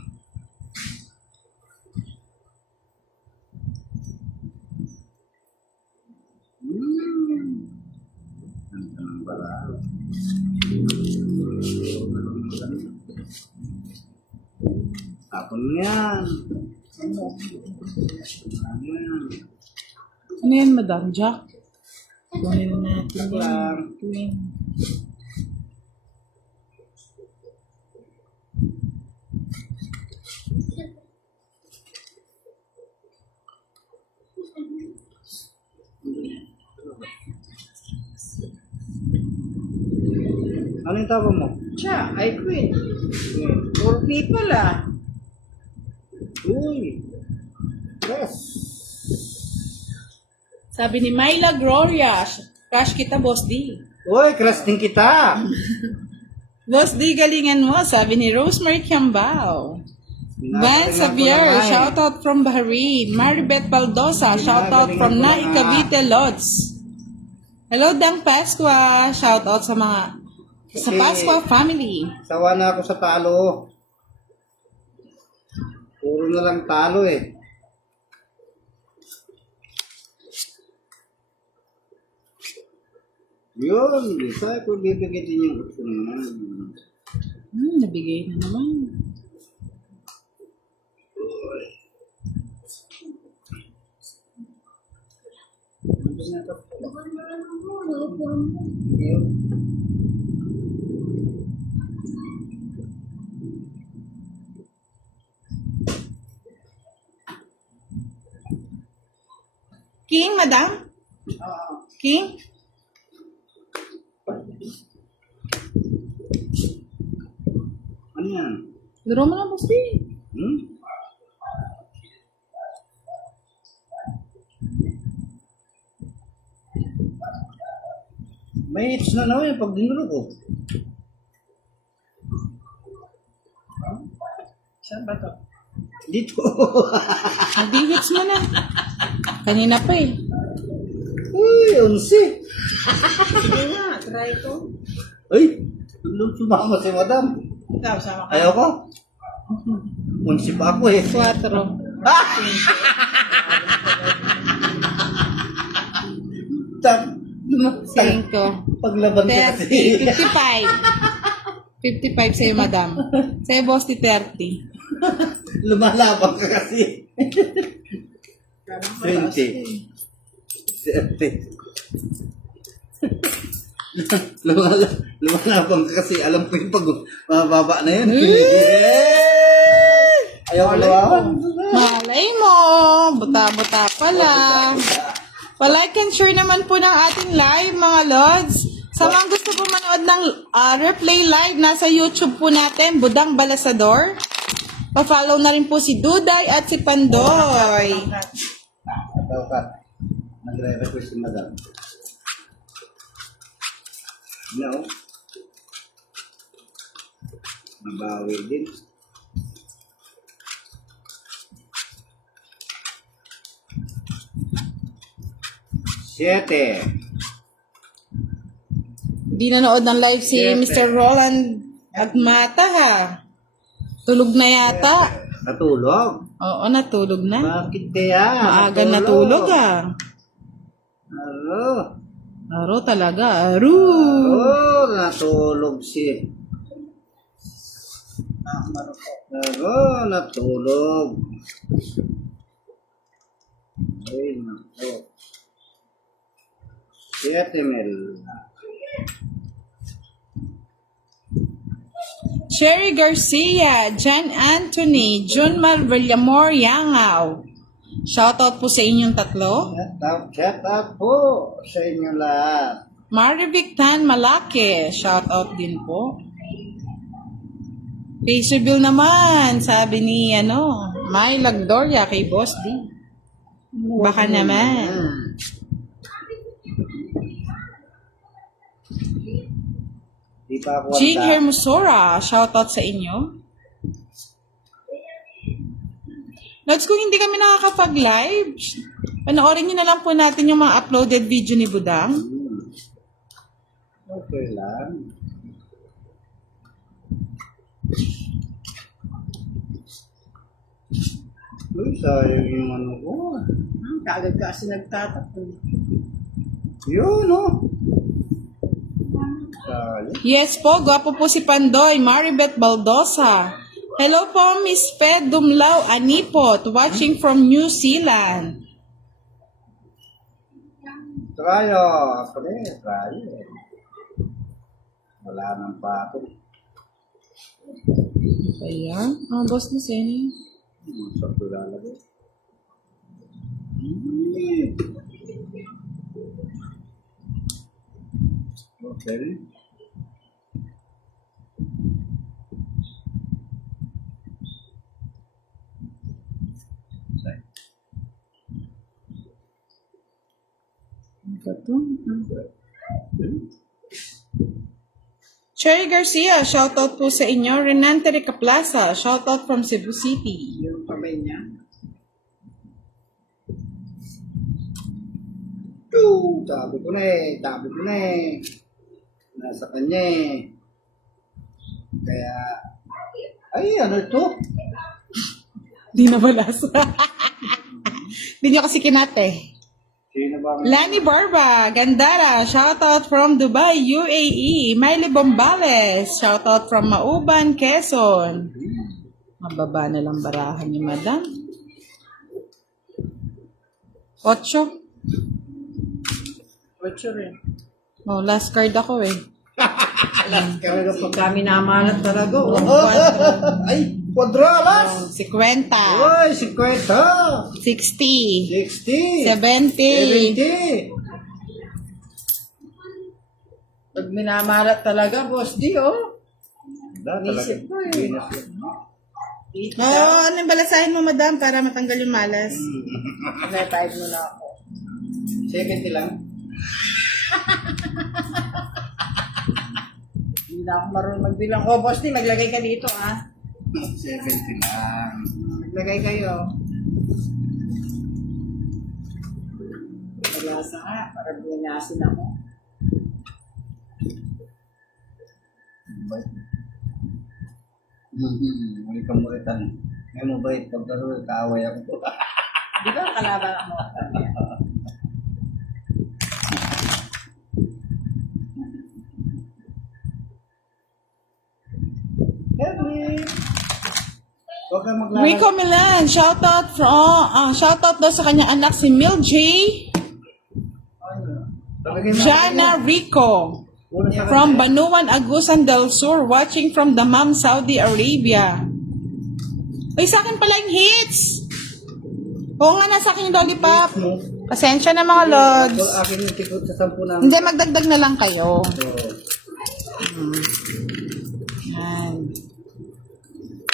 Tapon mo yan. Ano yan, Madam Jack? Kunin natin yan. Lang. Queen. Ano yung tawag mo? Siya, I quit. 4 people ah. Uy. Yes. Sabi ni Myla Gloria, crush kita, Boss D. Uy, crush din kita. Boss D, galingan mo, sabi ni Rosemary Kiambao. Van Xavier, shout out from Bahrain. Maribeth Baldosa, shout out from Nai Cavite Lods. Hello, Dang Pasqua, shout out sa mga sa Pasqua family. Sawa na ako sa talo. Puro na lang talo eh. Yun, isa ko bibigyan din yung gusto naman. Nabigay na naman. King, madam? King? Ano yan? Laro mo na, Boss D. Hmm? May hits na naman yung pag dinuro ko. Saan ba to? Dito. Nag-hits mo na. Kanina pa eh. Uy, 11. Sige nga, try ko. Ay, sumama si madam. Ikaw, sama ka. Ayaw ko. 11 pa ako eh. 4. Cinco. Paglaban ka 30. kasi. 55. 55 sa'yo, madam. Sa'yo, Boss D, 30. Lumalabang ka kasi. 20. 30. Lumalabang ka kasi. Alam ko yung pag mababa na yun. Ayaw ko lumabang. Malay mo. Buta-buta pala. Pa-like and share naman po ng ating live, mga lods. Sa mga gusto po manood ng replay live, nasa YouTube po natin, Budang Balasador. Pa-follow na rin po si Duday at si Pandoy. Ikaw ka. Nagre-request si madam. No. Mabawi din. Siyete. Di nanood ng live si Mr. Roland Agmata ha. Tulog na yata. Natulog? Oo, natulog na. Bakit kaya? Maaga natulog ha. Aro. Aro talaga, aro. Oh, natulog si. Aro, natulog. Ay, naku. Siyete mil. Cherry Garcia, Jan Anthony, Junmar Villamor Yangaw. Shoutout po sa inyong tatlo. Shout out po sa inyo lahat. Marivic Tan Malake, shoutout din po. Facial bill naman, sabi ni May Lagdoria kay Boss D. Baka naman. Di pa ako Jing handa. Hermosora, shoutout sa inyo. Lods, kung hindi kami nakakapag-live, panoorin nyo na lang po natin yung mga uploaded video ni Budang. Okay lang. Uy, sayang yung ano ko. Kaagad kasi nagtatakot. Yun, oh. Sayang. Yes po, gwapo po si Pandoy, Maribeth Baldosa. Hello po, Miss Fed Dumlao Anipot, watching from New Zealand. Tayo. Tayo. Wala nang pa ako. Ayan, ang boss ni Senny. Sakto lalagay. Okay. Cherry Garcia, shoutout po sa inyo. Renan Terica Plaza, shoutout from Cebu City. Yung kamay niya. Sabi ko na eh. Nasa kanya eh. Kaya, ay, ano ito? Di na balas. Di niyo kasi kinate. Sino ba? Lani Barba, Gandara, shoutout from Dubai, UAE. Miley Bombales, shoutout from Mauban, Quezon. Mababa na lang barahan ni Madam. 8. 8 rin. Oh, last card ako eh. Talaga pag kami namalat talaga. Oh. Ay, kwadralas! 50, Uy, 50! 60, 60! 70. 70! Pag minamalat talaga, boss di, oh. Isip ko eh. Venus yun. Dito Oh, anong balasahin mo, Madam, para matanggal yung malas? na-type mo na ako. 70 lang. Hindi na ako marunong magbilang. Oh, boss di, maglagay ka dito, ah. 70 lang. Maglagay kayo. Palasa nga, para bunyasin ako. Bait. Muli kang mulitan. May mabait. Pag laro, kaaway ako. Di ba kalaban ako? Henry! Huwag kang maglalaro. Rico Milan, shoutout daw sa kanyang anak si Mil J. Jana Rico from Banuan, Agusan del Sur, watching from Dammam, Saudi Arabia. Ay, sa akin pala yung hits. Oo nga, nasa akin yung lollipop. Pasensya na mga lods. Akin yung tikot sa 10 na. Hindi, magdagdag na lang kayo. So, Yan.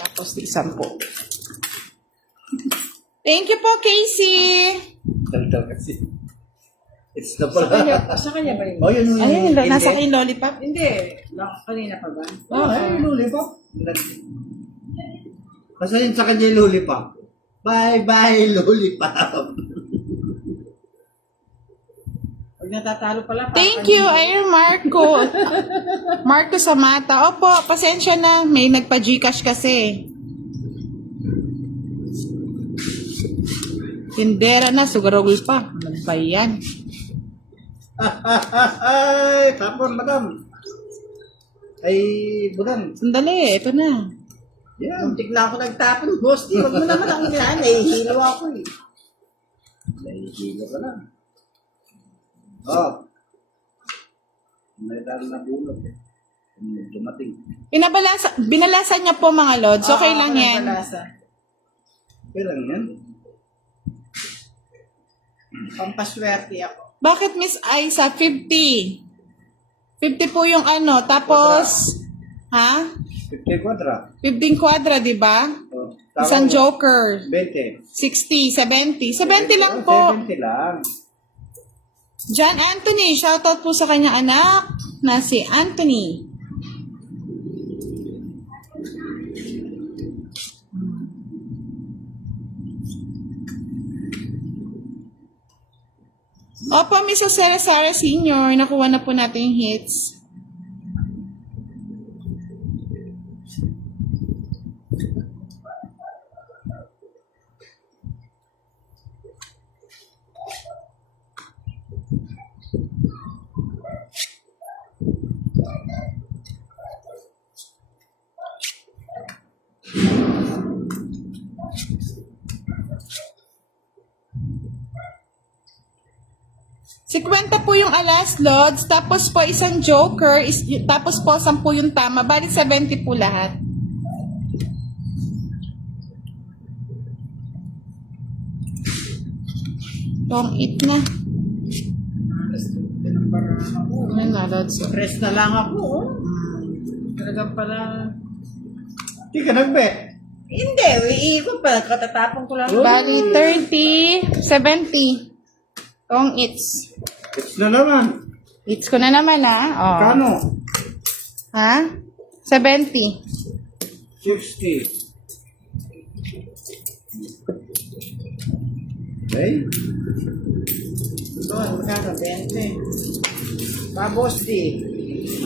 Tapos di 10. Thank you po, Casey. dagdag kasi. It's na pala. Sa kanya ba yun? Oh, yun. Ayun, nasa kayo lollipop. Hindi. Kanina pa ba? Ay, lollipop. Kasi yun sa kanya yung lollipop. Bye-bye, lollipop. Pag natatalo pala. Thank you, Air Marco. Marco Samata. Opo, pasensya na. May nagpa-Gcash kasi. Tindera na, sugarogol pa. Ano ba yan? Ay, tapon, madam. Ay, budang. Sandali, ito na. Yan. Muntik na ako nagtapon, boss. Di, wag mo naman ang inaan. Nahihilo ako eh. Nahihilo ka lang. Oh. May dahil na bulog eh. Dumating. Binalasan niya po mga lods. Okay lang yan. Kailan yan? Pampaswerte ako. Bakit Miss Aiza? 50. 50 po yung ano. Tapos, ha? 50 kwadra. 15 kwadra, di ba? Oh, Isang joker. 20. 60, 70. 70 lang po. 70 lang. John Anthony, shoutout po sa kanyang anak na si Anthony. Opo, Miss Sara Sara Senior, nakuha na po natin yung hits. Si Kwenta po yung alas, Lods, tapos po isang joker, tapos po 10 yung tama, bali 70 po lahat. Long it na. Ano na, Lods? Rest na lang ako, oh. Talagang pala. Hindi ka nag-bet. Hindi, iikot pa. Katatapon ko lang. Bali 30, 70. Long its. It's na naman. Its ko na naman, oh. Kano? Ha? 70. 60. Okay. Ito, magkano? 20. Babos, di.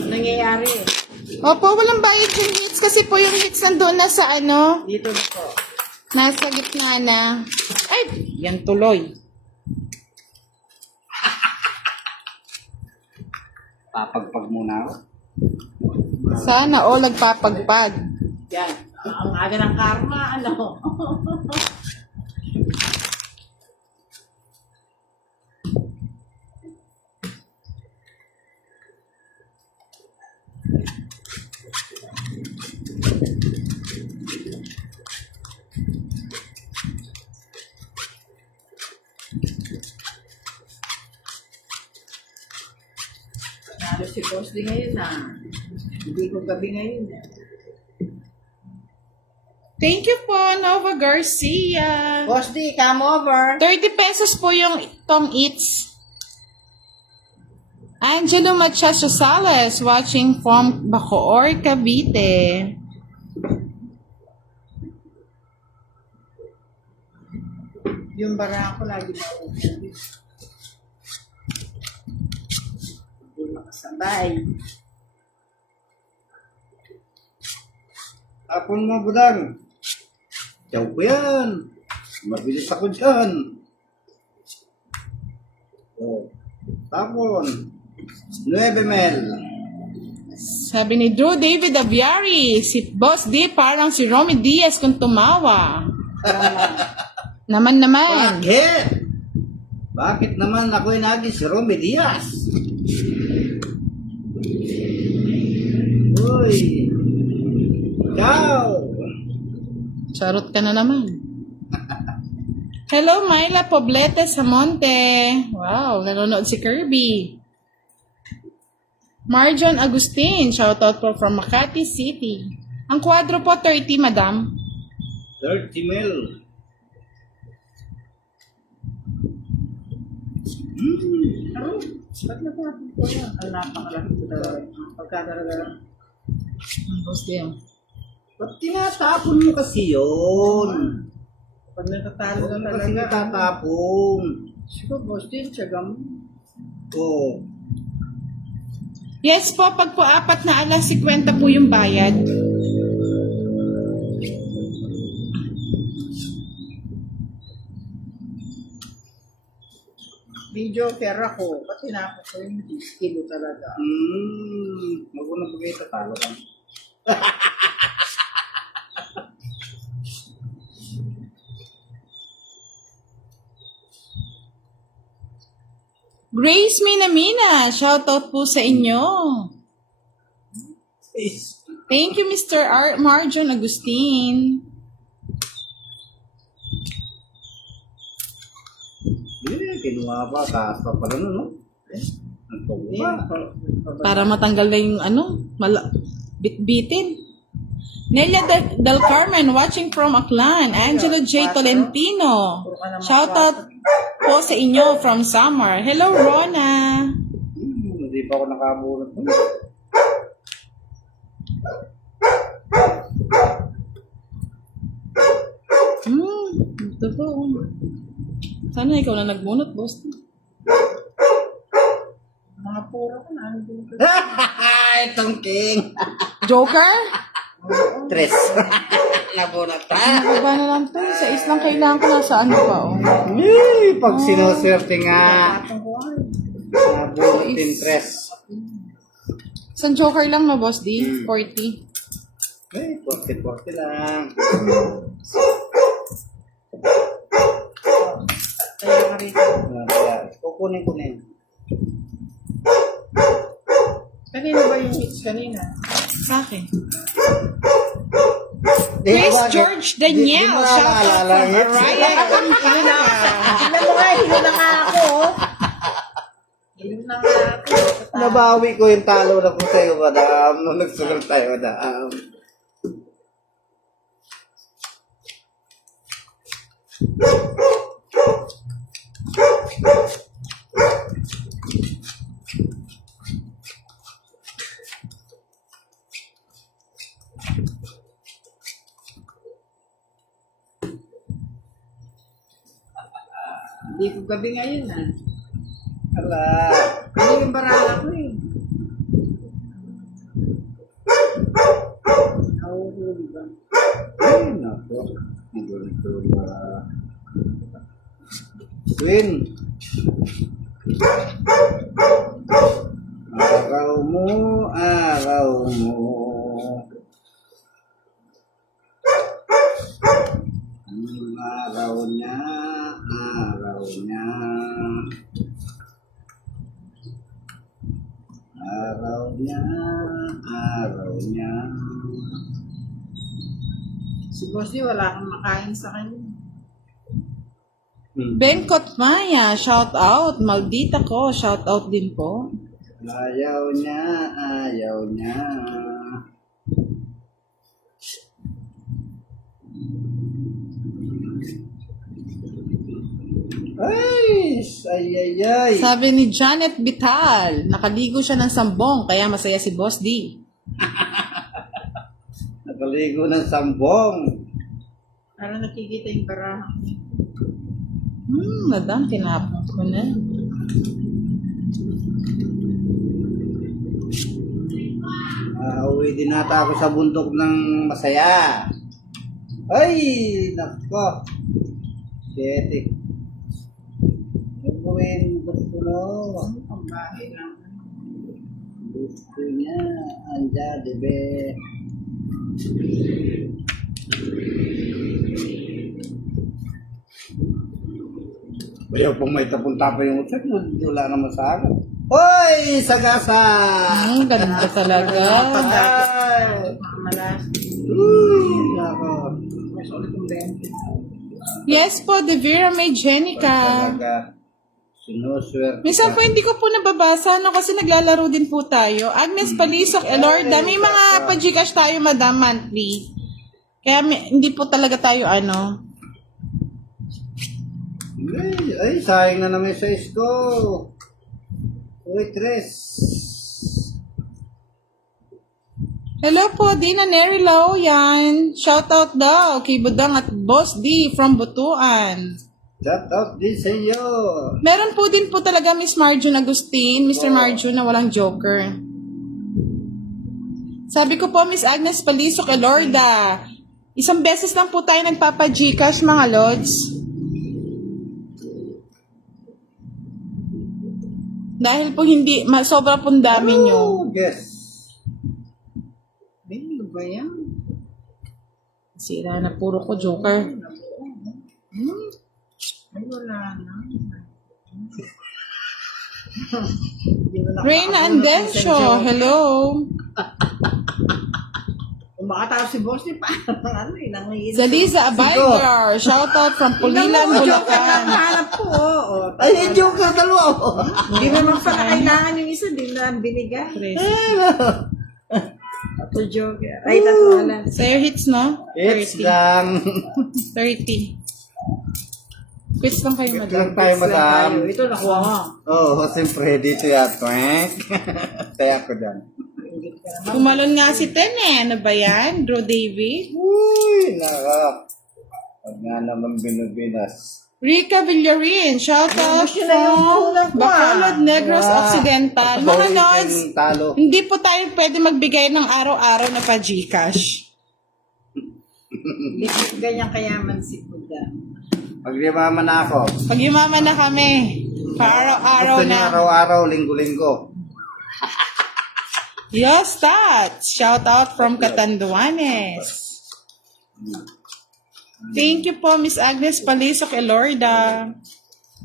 Ano nangyayari? Opo, walang bayad yung hits kasi po yung hits nandun na sa ano, Dito po. nasa gitna na. Ay, yan tuloy. Papagpag muna ako. Sana all nagpapagpag. Yan. Ang aga ng karma, ano? Nalo si Boss di ngayon na. Hindi ko gabi ngayon. Thank you po, Nova Garcia. Boss di, come over. 30 pesos po yung tong eats. Angelo Machas Rosales watching from Bacoor, Cavite. Yung bara ko lagi na uuwi. Hindi makasabay. Tapon mo, budang. Tiyaw ko yan. Mabilis ako dyan. Oh. Tapon. 9 ml. Sabi ni Drew David Aviari, si Boss D parang si Romy Diaz kung tumawa. Naman. Bakit? Bakit naman ako'y naging si Romy Diaz? Uy. Ciao. Charot ka na naman. Hello, Myla Poblete Samonte. Wow, nanonood si Kirby. Marjon Agustin, shoutout po from Makati City. Ang kwadro po, 30, madam. 30 mil. Ba't natapon ko yan? Ang napakalaki ko talaga. Pagkatalaga lang. Ang boss din. Ba't tinatapon mo kasi yun? Pag natatalo Huwag na mo kasi talaga. natatapon. Siguro, boss din, tiyaga mo. Oo. Yes po, pag po 4 na alas 50 po yung bayad. Video pera ko. Ba't tinapon ko yung kilo talaga? Huwag mo na bagay tatalo ka. Grace Minamina, shoutout po sa inyo. Thank you, Mr. Marjon Agustin. Kinuha pa, taas pa pala nun, no? Ang tuwa. Para matanggal na yung bitbitin. Nelia Del Carmen, watching from Aklan. Angelo J. Tolentino. Shoutout po sa inyo from Samar. Hello, Rona. Hindi pa ako nakabulot. Ito po. Sana ikaw na nagbunot, boss. Mga puro ko na. Ano ko? Itong king. Joker? Tres. Nabunot pa. Ano ba na lang to? Sa islang kailangan ko nasa ano pa, oh. Pag sinuswerte nga, Tapong ko ay. nabunot din tres. Isang Joker lang na, boss, di? 40. Eh, 40-40 lang. Kaya ka rin. Kukunin ko na yun. Kanina ba yung hits kanina? Sa akin. Chris George Daniel, shoutout from Araya, Pampanga. Alam mo nga, hilo na nga ako. Hilo na nga ako. Nabawi ko yung talo na ko sa'yo, madam. Nung nagsugal tayo, madam. Hindi ko gabi ngayon ah. Ala. Hindi yung barala ko eh. Nahuhuli ba? Ay, nako. Ito ba? Win. Araw mo, araw mo. Araw niya, araw niya. Araw niya, araw niya. Si Boss D, wala kang makain sa kanya. Ben Kotmaya, shoutout. Maldita ko, shoutout din po. Ayaw niya, ayaw niya. Ay, ay. Sabi ni Janet Vital, nakaligo siya ng sambong, kaya masaya si Boss D. Nakaligo ng sambong. Para nakikita yung baraha. Madam, tinapon ko na. Uwi din nata ako sa bundok ng masaya. Ay, nako. Siyete. Gawin gusto mo. Ang bahay lang. Gusto niya. Anja, dibe. Bayaw pong may tapunta pa yung utak. Wala naman sa akin. Hoy, sagasa! Ganda talaga. Ay! Makamalas. Nako. Mas ulit yung 20. Yes po, De Vera May Jenica. Talaga. Sinuswerte Minsan ka. po hindi ko po nababasa no kasi naglalaro din po tayo. Agnes Palisok, Elorda, may mga pa-Gcash tayo madam monthly. Kaya hindi po talaga tayo ano. Ay, sayang na naman sa ko. Waitress. Hello po, Dina Neri Lau yan. Shoutout daw kay Budang at Boss D from Butuan. Shout out din sa iyo. Meron po din po talaga Miss Marjun Agustin, Mr. Marjun na walang joker. Sabi ko po, Miss Agnes Palisok, Elorda, isang beses lang po tayo nagpapa-Gcash mga lods. Dahil po hindi, sobra pong dami nyo. Oh, yes. Ano ba yan? Sira na puro ko joker. Ay, wala na. Reyna Andencio, hello. Kung makatapos si boss niya, parang ano eh, nangiinis. Zaliza Abaygar, shoutout from Pulilan, Bulacan. Hanap po, oo. Ay, yung joker dalawa. Hindi naman pala kailangan yung isa, di na binigay. Ito joker. Ay, tatlo lang. Sa'yo hits, no? It's 30. lang. 30. Quits lang kayo, madam. Lang tayo, madam. Ito, nakuha mo. Oo, siyempre, dito yan. Kaya ko dyan. Kumalon nga si Ten eh. Ano ba yan? Drew David? Uy, naka. Pag nga naman binubinas. Rica Villarin, shoutout from Bacolod Negros Occidental. Mga lods, Talo. hindi po tayo pwede magbigay ng araw-araw na pa Gcash. Hindi ganyan kayaman si Buddha. Pag-limaman na ako. Pag yumaman na kami, pa-araw-araw Gusto niyo na. araw-araw, linggo-linggo. Yes, Tats! Shoutout from Catanduanes. Thank you po, Miss Agnes Palisok, Elorda.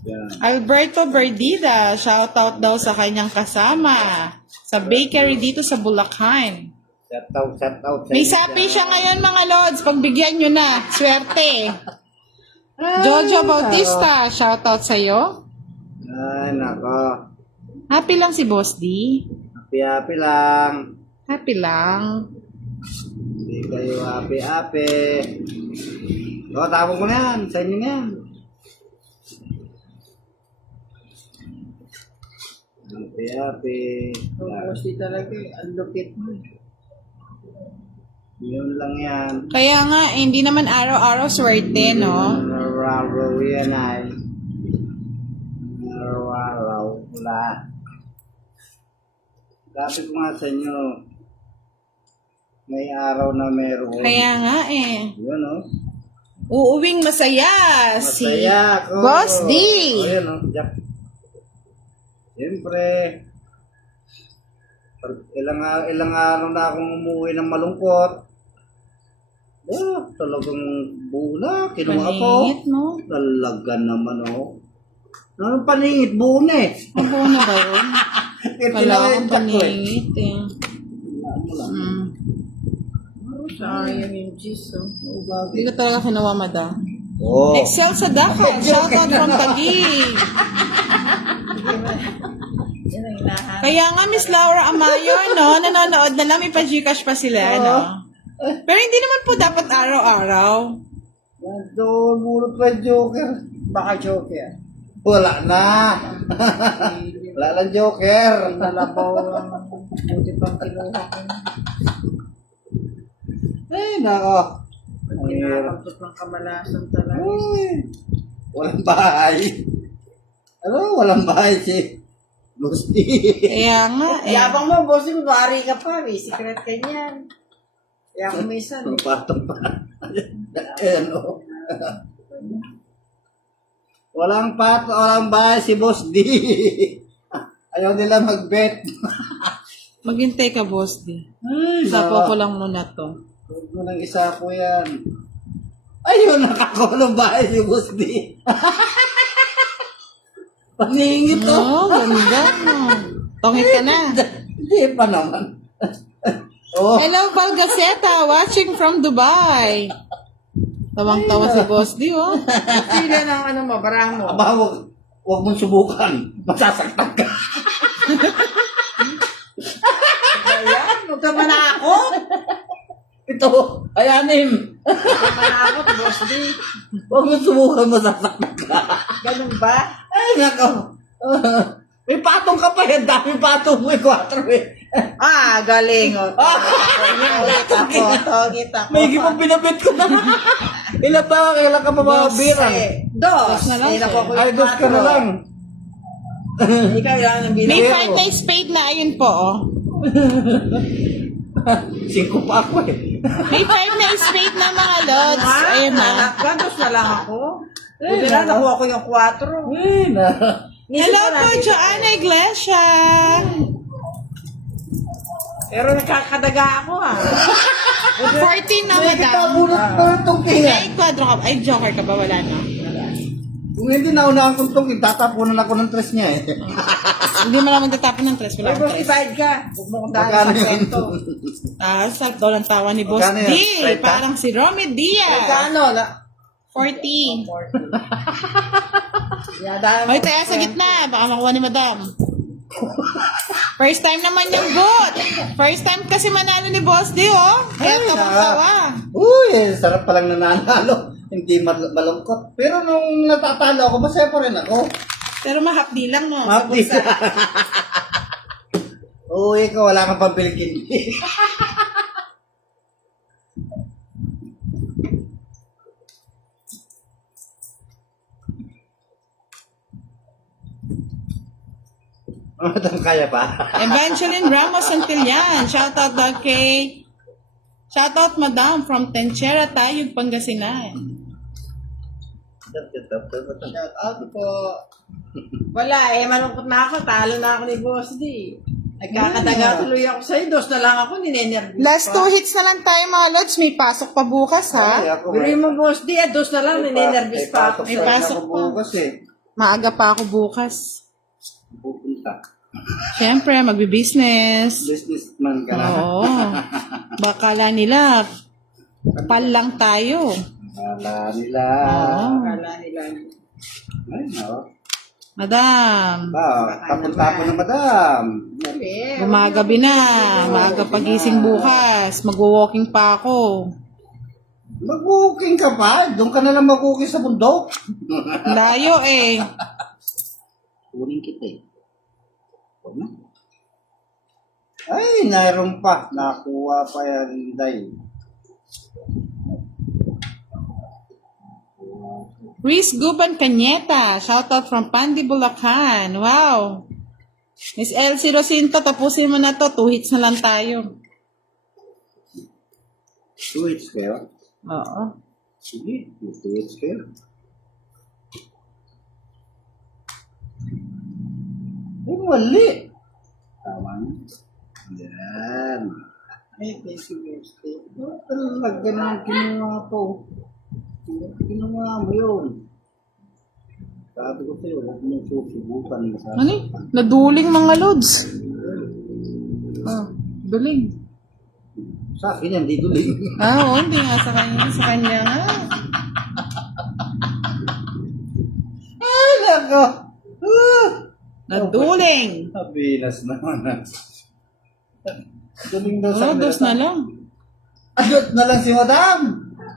Yan. Alberto Berdida, shoutout daw sa kanyang kasama sa bakery dito sa Bulacan. Shout out sa May inyo sapi dyan. siya ngayon mga lods, pagbigyan nyo na. Swerte. Jojo Bautista, shoutout sa'yo. Ay, nako. Happy lang si Boss D. Happy-happy lang. Happy lang. Hindi kayo happy-happy. O, tawag mo na yan. Sa inyo na yan. Happy-happy. Boss di talaga eh, ang lupit mo. Yun lang yan. Kaya nga, hindi naman araw-araw swerte, no? Araw-araw yan ay. Araw-araw. Wala. Sabi ko nga sa inyo, may araw na meron. Kaya nga eh. Yun, oh. Uuwing masaya, si Masaya ako. Boss D. O, yun, oh. Jack. Siyempre, ilang araw na akong umuwi ng malungkot. Oh, talagang bula. Kinuha ko. Paningit, no? Talaga naman, oh. Ano paningit? Bunes. Ang buo na ba yun? Wala akong paningit eh. Mm. Sayang yung cheese, oh. Hindi ko talaga kinuha, madam. Oh. Excel sa Dakar, shoutout from Taguig. Yan ang hinahanap. Kaya nga, Miss Laura Amayo, no? Nanonood na lang, may pa-Gcash pa sila, no? Pero hindi naman po dapat araw-araw. Doon, mulot pa yung joker. Baka joker. Wala na. Wala lang joker. Nalabaw ang buti pang kinuha ko. Eh, nako. Pag kinakapot ng kamalasan talaga. Uy, walang bahay. Ano? Walang bahay si Lucy. Kaya nga, eh. Yabang mo, boss, kung bari ka pa, may secret ka niyan. Kaya kung minsan, Ang patong pa. Ano? Walang walang bahay si Boss D. Ayaw nila mag-bet. Maghintay ka, Boss D. Ay, Sapo ko lang muna to. huwag mo nang isa po yan. Ayun, nakakulong bahay si Boss D. Paningit to. Oh, ganda, no? Tongit ka na. Hindi pa naman. Oh, Hello, Val Gaceta, watching from Dubai. Tawang-tawa si Boss D, oh. Pila ng ano mo, barahan mo. Aba, huwag mong subukan. Masasaktan ka. Ayan, huwag ka manakot. Ito, ayanin. Huwag ka manakot, Boss D. Huwag mong subukan, masasaktan ka. Ganun ba? Ay, nako. May patong ka pa yan. Dami patong mo, 4 eh. Ah, galing. Oh. Togit ako. May gipang pinabit ko na. Ilan pa, kailan ka pa mabirang? Dos. na lang, Eh, nakuha ko yung Ay, dos ka na quatro. lang. Ikaw yan ang bilang. May 5 na spade na, ayun po, oh. 5 pa ako eh. May 5 na spade na, mga lods. Ayun na. Dos na lang ako. Buti na, nakuha ko yung 4. Ay, na. Hello po, Joanna Iglesia. Pero nakakadaga ako ha. 14 na, May kita madam. bunot mo itong kaya. Ay, quadro ka. Ay, joker ka ba? Wala na. Kung hindi naunahan kong itong, tatapunan ako ng tres niya eh. Hindi mo naman tatapon ng 3. Wala Ay, akong boss, 3. ibayad ka. Huwag mo kong dahil Magkano sa yun? kwento. Sakto lang tawa ni Boss Magkano D. yan? 30? Parang si Romy Diaz. Magkano? 40. Yadaan mo. Hoy, tayo sa gitna. Baka makuha ni Madam. First time naman yung boot. First time kasi manalo ni Boss D, oh. Kaya Ay, tawang-tawa. Uy, sarap palang nananalo. Hindi malungkot. Pero nung natatalo ako, masaya pa rin ako. Pero mahapdi lang, no? Mati. Uy, ikaw wala kang pambiling kindi. Madam, kaya pa? Evangeline Ramos Santillan. Shoutout daw kay... Shoutout, Madam, from Tenchera, Tayog, Pangasinan. Shout out po. Wala eh, malungkot na ako. Talo na ako ni Boss D. Nagkakadaga tuloy ako sa'yo. Dos na lang ako, ninenervous Last 2 hits na lang tayo, mga lods. May pasok pa bukas, Ay, ha? ako Bili mo Boss D, dos na lang, ninenervous pa ako. May pasok ako pa. bukas eh. Maaga pa ako bukas. Pupunta. Siyempre, magbi-business. Businessman ka na. Oo. Bakala nila, pal lang tayo. Kala nila. Oo. Akala nila. Ay, no. Madam, Tapon-tapon na madam. Mali. gumagabi na. Maaga pagising bukas. Mag-walking pa ako. Mag-booking ka pa? Doon ka na lang mag-booking sa bundok. Layo eh. Kunin kita eh. Huwag na. Ay, mayroon pa. Nakuha pa yan, Day. Chris Guban Cañeta. Shoutout from Pandi, Bulacan. Wow. Miss Elsie Rosinto, tapusin mo na to. 2 hits na lang tayo. 2 hits kayo? Oo. Sige, 2 hits kayo. Ay, mali. Tama na. Yan. Ay, thank you, Boss D. Talaga na kinuha ko. Kinuha mo yun. Sabi ko sa'yo, huwag mong susubukan. Ano eh? Naduling mga lods. Ah, duling. Sa akin yan, di duling. Oo, hindi nga sa kanya. Sa kanya nga. Ay, nako. Naduling. Habinas naman. Duling daw Oo, sa kanila. dos na lang. Adot na lang si madam.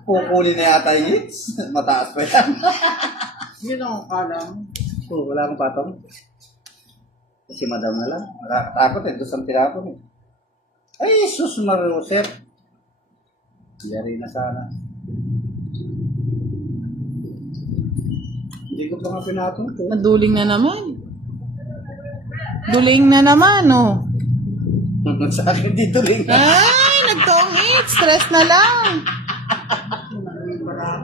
Kukunin na yata yung hits. Mataas pa yan. Yun ang akala mo. So, wala akong patong. Si madam na lang. Nakakatakot eh. Doon ang tinapon eh. Ay, sus Marusep. Yari na sana. Hindi ko pa nga pinatong to. Naduling na naman. Duling na naman, oh. Sa akin di duling. Ay, nagtoong hit. Stress na lang.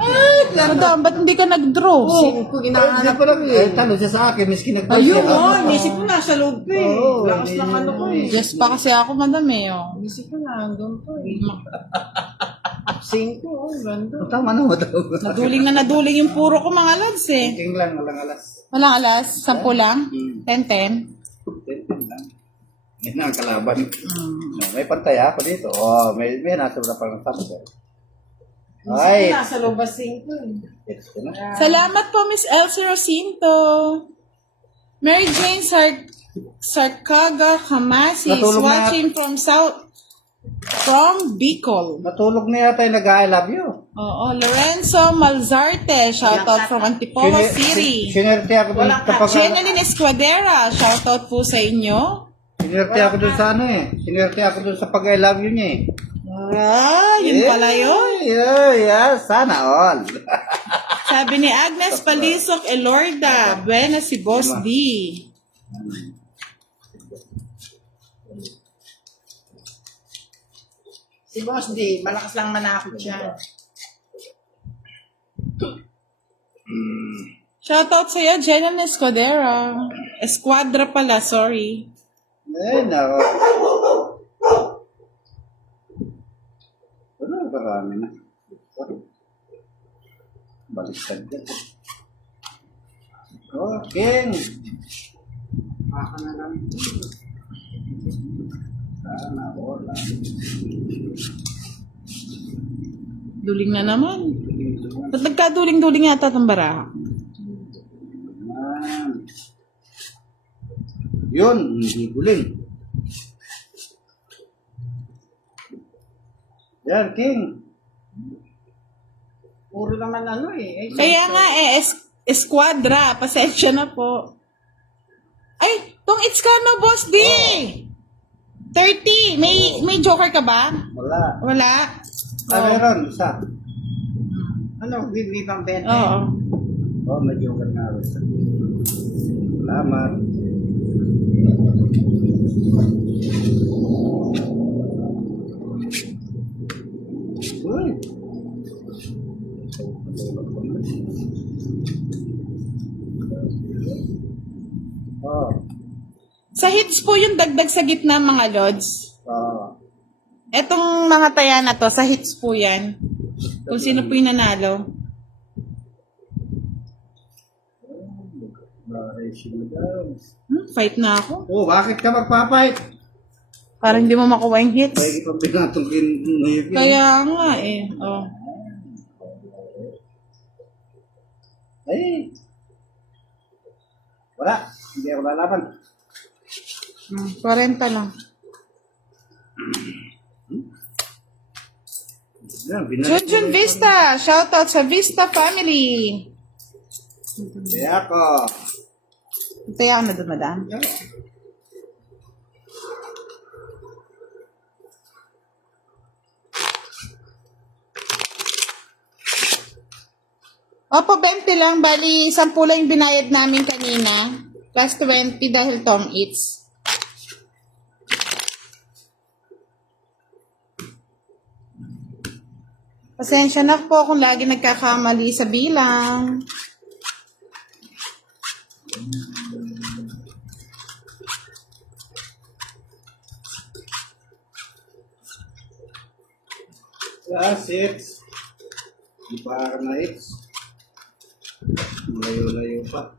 Ay, Madam, ba't hindi ka nag-draw? Sino ko ginahanap ko lang. Eh, talo siya sa akin. Miskin nagpapit. Ayun, nisip ko nasa loob ko eh. Oo, Lakas ng ano ko eh. Yes pa kasi ako, madam, eh, oh. Nisip ko na, hanggang to eh. 5, oh, ganda. Tama na madam. Naduling yung puro ko, mga lads, eh. King lang, walang alas. Walang alas, 10 lang. 10-10. 10 lang. Yan ang kalaban. No, may pantay ako dito. Oh, may nasa na parang tapos. Ay. Nasa lobas 5 eh. Ito na. Salamat po, Miss Elsie Rosinto. Mary Jane Sarkaga Kamasis, Natulog na watching from Bicol. Natulog na yata yung nag-I love you. Oo, Lorenzo Malzarte, shoutout from Antipolo City. Sinerte ako dun Walang kapag... Jeneline Escuadera, shoutout po sa inyo. Sinerte ako dun sa ano eh. Sinerte ako dun sa pag-I love you niya eh. Ah, yun pala yun. Yeah, sana all. Sabi ni Agnes Palisok Elorda, buena si Boss D. Si Boss D, malakas lang manakot siya. Shoutout sa iyo, Jeneline Escuadera. Esquadra pala, sorry. Eh, nako. Ano, marami na. Baliktad yan. Okay. Baka na lang. Sana wala. Duling na naman. Ba't nagkaduling-duling yata itong baraha? Yun, hindi guling. Yan, King. Puro naman ano eh. Kaya nga Esquadra. Pasensya na po. Ay, tong it's ka na, Boss D! 30. May joker ka ba? Wala. Wala? Meron, isa. Ano, bibi pang 20? Oo. May joker na rin. Salamat. Uy. Oh. Sa hits po yung dagdag sa gitna, mga lods. Oh. Etong mga taya na to, sa hits po yan. Kung sino po yung nanalo. Fight na ako. Oh, bakit ka magpapait? Para hindi mo makuha yung hits. Pwede pa binatong kinunayip yun. Kaya nga eh. Oh. Ay. Wala. Hindi ako lalaban. 40 lang. Yan, binalik Junjun ko na Vista. Shoutout sa Vista family. Kaya ako. Kaya ako na dumadaan. Opo, 20 lang. Bali, 10 lang yung binayad namin kanina. Plus 20 dahil Tom Eats. Pasensya na po kung lagi nagkakamali sa bilang. Plus, it's. Di pa na it's. Malayo-layo pa.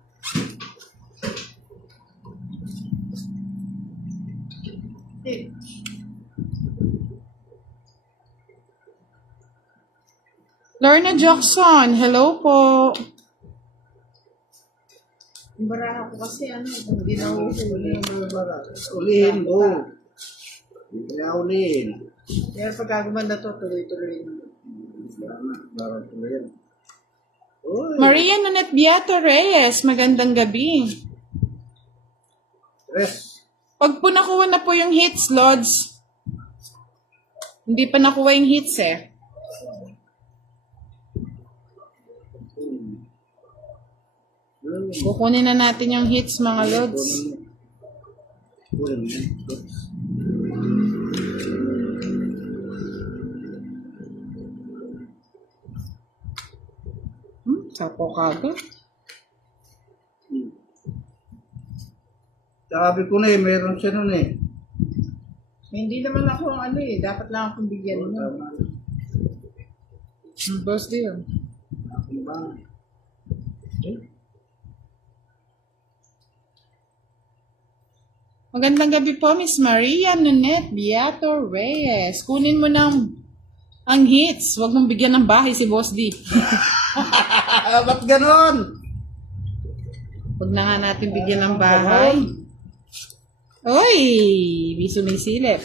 Lorna Jackson, hello po. Yung baraha ko kasi ano, hindi na uhuli. Ulihin mo. Hindi kaya ulihin. Kaya pag gumanda to, tuloy-tuloy na. Parang tuloy yan. Maria Nanette Beato Reyes, magandang gabi. Tres. Pag po nakuha na po yung hits, Lods, hindi pa nakuha yung hits eh. Kukunin na natin yung hits, mga Lods. Kunin mo. Sapo kagad. Sabi ko na eh, meron siya nun eh. Hindi naman ako ang ano eh, dapat lang akong bigyan mo. Boss deal. Ako ba? Magandang gabi po, Miss Maria Nanette Beato Reyes. Kunin mo ng Ang hits. Huwag mong bigyan ng bahay si Boss D. Ba't ganon? Huwag na nga natin bigyan ng bahay. Uy! May sumisilip.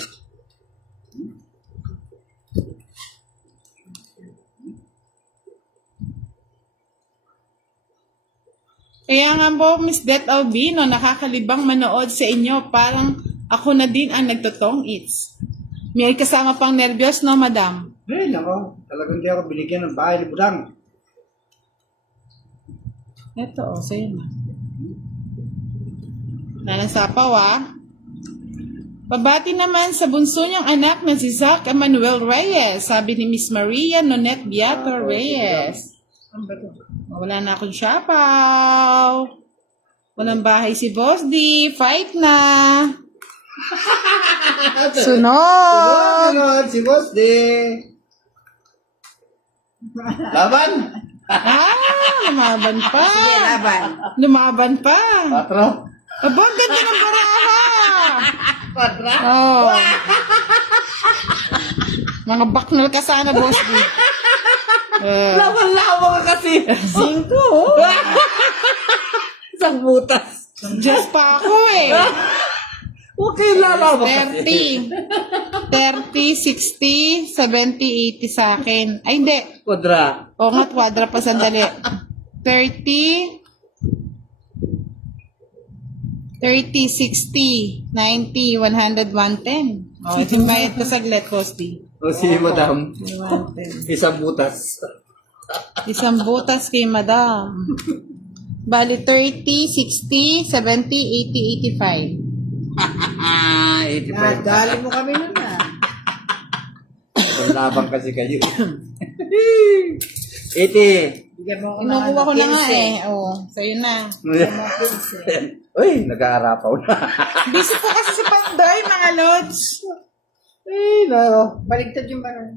Kaya nga po, Miss Det Albino, nakakalibang manood sa inyo. Parang ako na din ang nagtotong eats. May kasama pang nervyos, no, madam? Eh, nako. Talagang di ako binigyan ng bahay ni Budang. Ito, sa'yo na. Nanasapaw, ah. Pabati naman sa bunso niyong anak na si Zach Emmanuel Reyes, sabi ni Miss Maria Nonet Beato Reyes. Wala na akong siyapaw. Walang bahay si Boss D. Fight na. Sunog! Ganon, si Boss D. Laban! Lumaban pa. Sige, laban. Lumaban pa. 4. Aba, ang ganda ng baraha. Oh. Mga baknal ka sana, Boss D. Lawan-lawan ka kasi. 5. Isang butas. Just pa ako eh. Huwag kayong lalaban. 30. 30, 60, 70, 80 sa akin. Ay, hindi. Kwadra. O nga, kwadra pa sandali. 30, 60, 90, 100, 110. O, itong bayad ko saglit, Boss D. O si Madam. 110. Isang butas. Isang butas kay Madam. Bali, 30, 60, 70, 80, 85. 85. Dali mo kami nun Labang kasi kayo. 80. Bigyan mo Inukuha ko na nga eh. Oo, sa'yo na. Uy, nag-aarapaw na. Busy po kasi si Pandoy, mga lods. Eh, naro. Baligtad yung barang.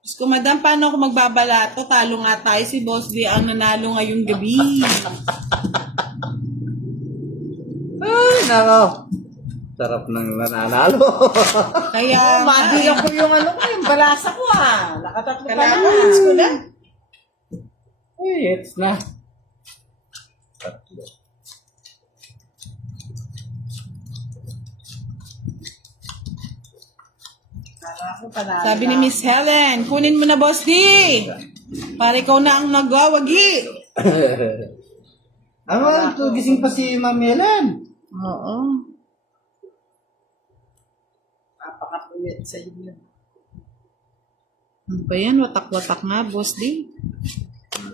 Diyos ko, Madam, paano ako magbabalato? Talo nga tayo, si Boss D ang nanalo ngayong gabi. Ay, naro. Sarap ng nanalo. Kaya, Madilang ko yung ano ko, yung balasa ko Nakatatlo pa kailangan naman. ko na. Ay, it's na. Tatlo. Sabi ni Miss Helen, kunin mo na, Boss D. Para ikaw na ang nagwawagi. Ano, ito, gising pa si Ma'am Helen. Oo. Napakapulit sa inyo. Ano ba yan? Watak-watak nga, Boss D.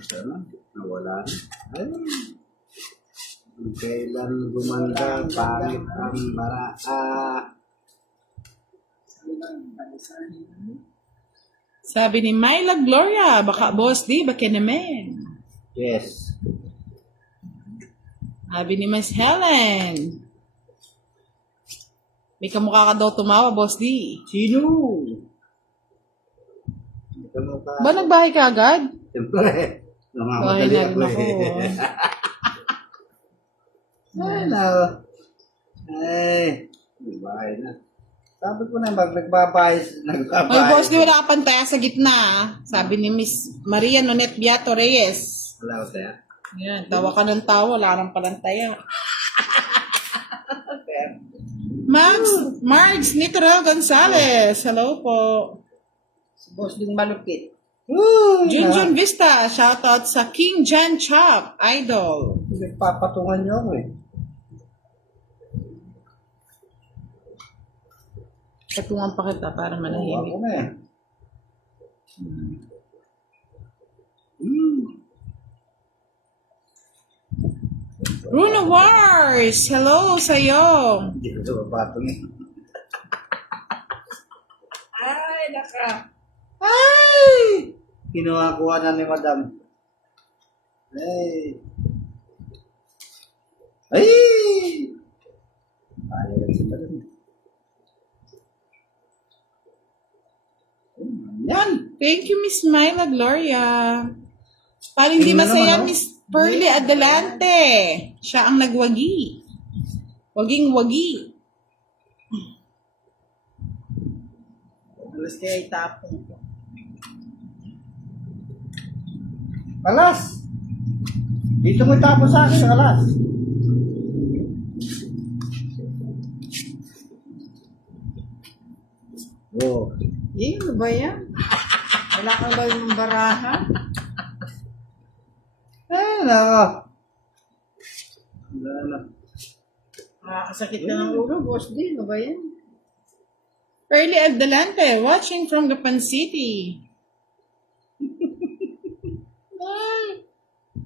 Sana, nawala na. Ay, kailan gumanda, pangit ang baraa. Sabi ni Myla Gloria, baka Boss D, baka naman. Yes. Sabi ni Miss Helen, may kamukha ka daw tumawa, Boss D. Sino? Ito mo ka. Ba, nagbahay ka agad? Siyempre, Bahay namamadali na ako rin ako. Ay, nako. Ay, bahay na. Sabi ko na, nagbabahay. Ay, Boss D, wala ka pantaya sa gitna. Sabi ni Miss Maria Nonet Beato Reyes. Wala ko tayo. Yan, tawa ka ng tawa, wala nang palantaya. Margs Nitro Gonzalez, hello po. Si Boss Ding malupit. Junjun Vista, shoutout sa King Jan Chop, idol. Nagpapatungan niyo ako eh. Katungan pa kita para Oo, manahimik. ako na eh. Bruno Wars, hello sa'yo. Hindi ko ito mapatong eh. Ay, naka. Ay! Kinuha-kuha na ni Madam. Ay! Ay! Ayaw lang si Madam. Yan! Thank you, Miss Myla Gloria. Parang hindi Tingnan masaya, naman, oh. Miss Pearly Adelante. Siya ang nagwagi. Waging-wagi. Alas kaya itapon ko. Alas! Dito mo tapos sa akin, alas. Oh. Ano ba yan? Wala kang gawin ng baraha? Nako. Wala na. Nakakasakit na ng ulo, boss din. Ano ba yan? Pearly Abdalante, watching from Gapan City.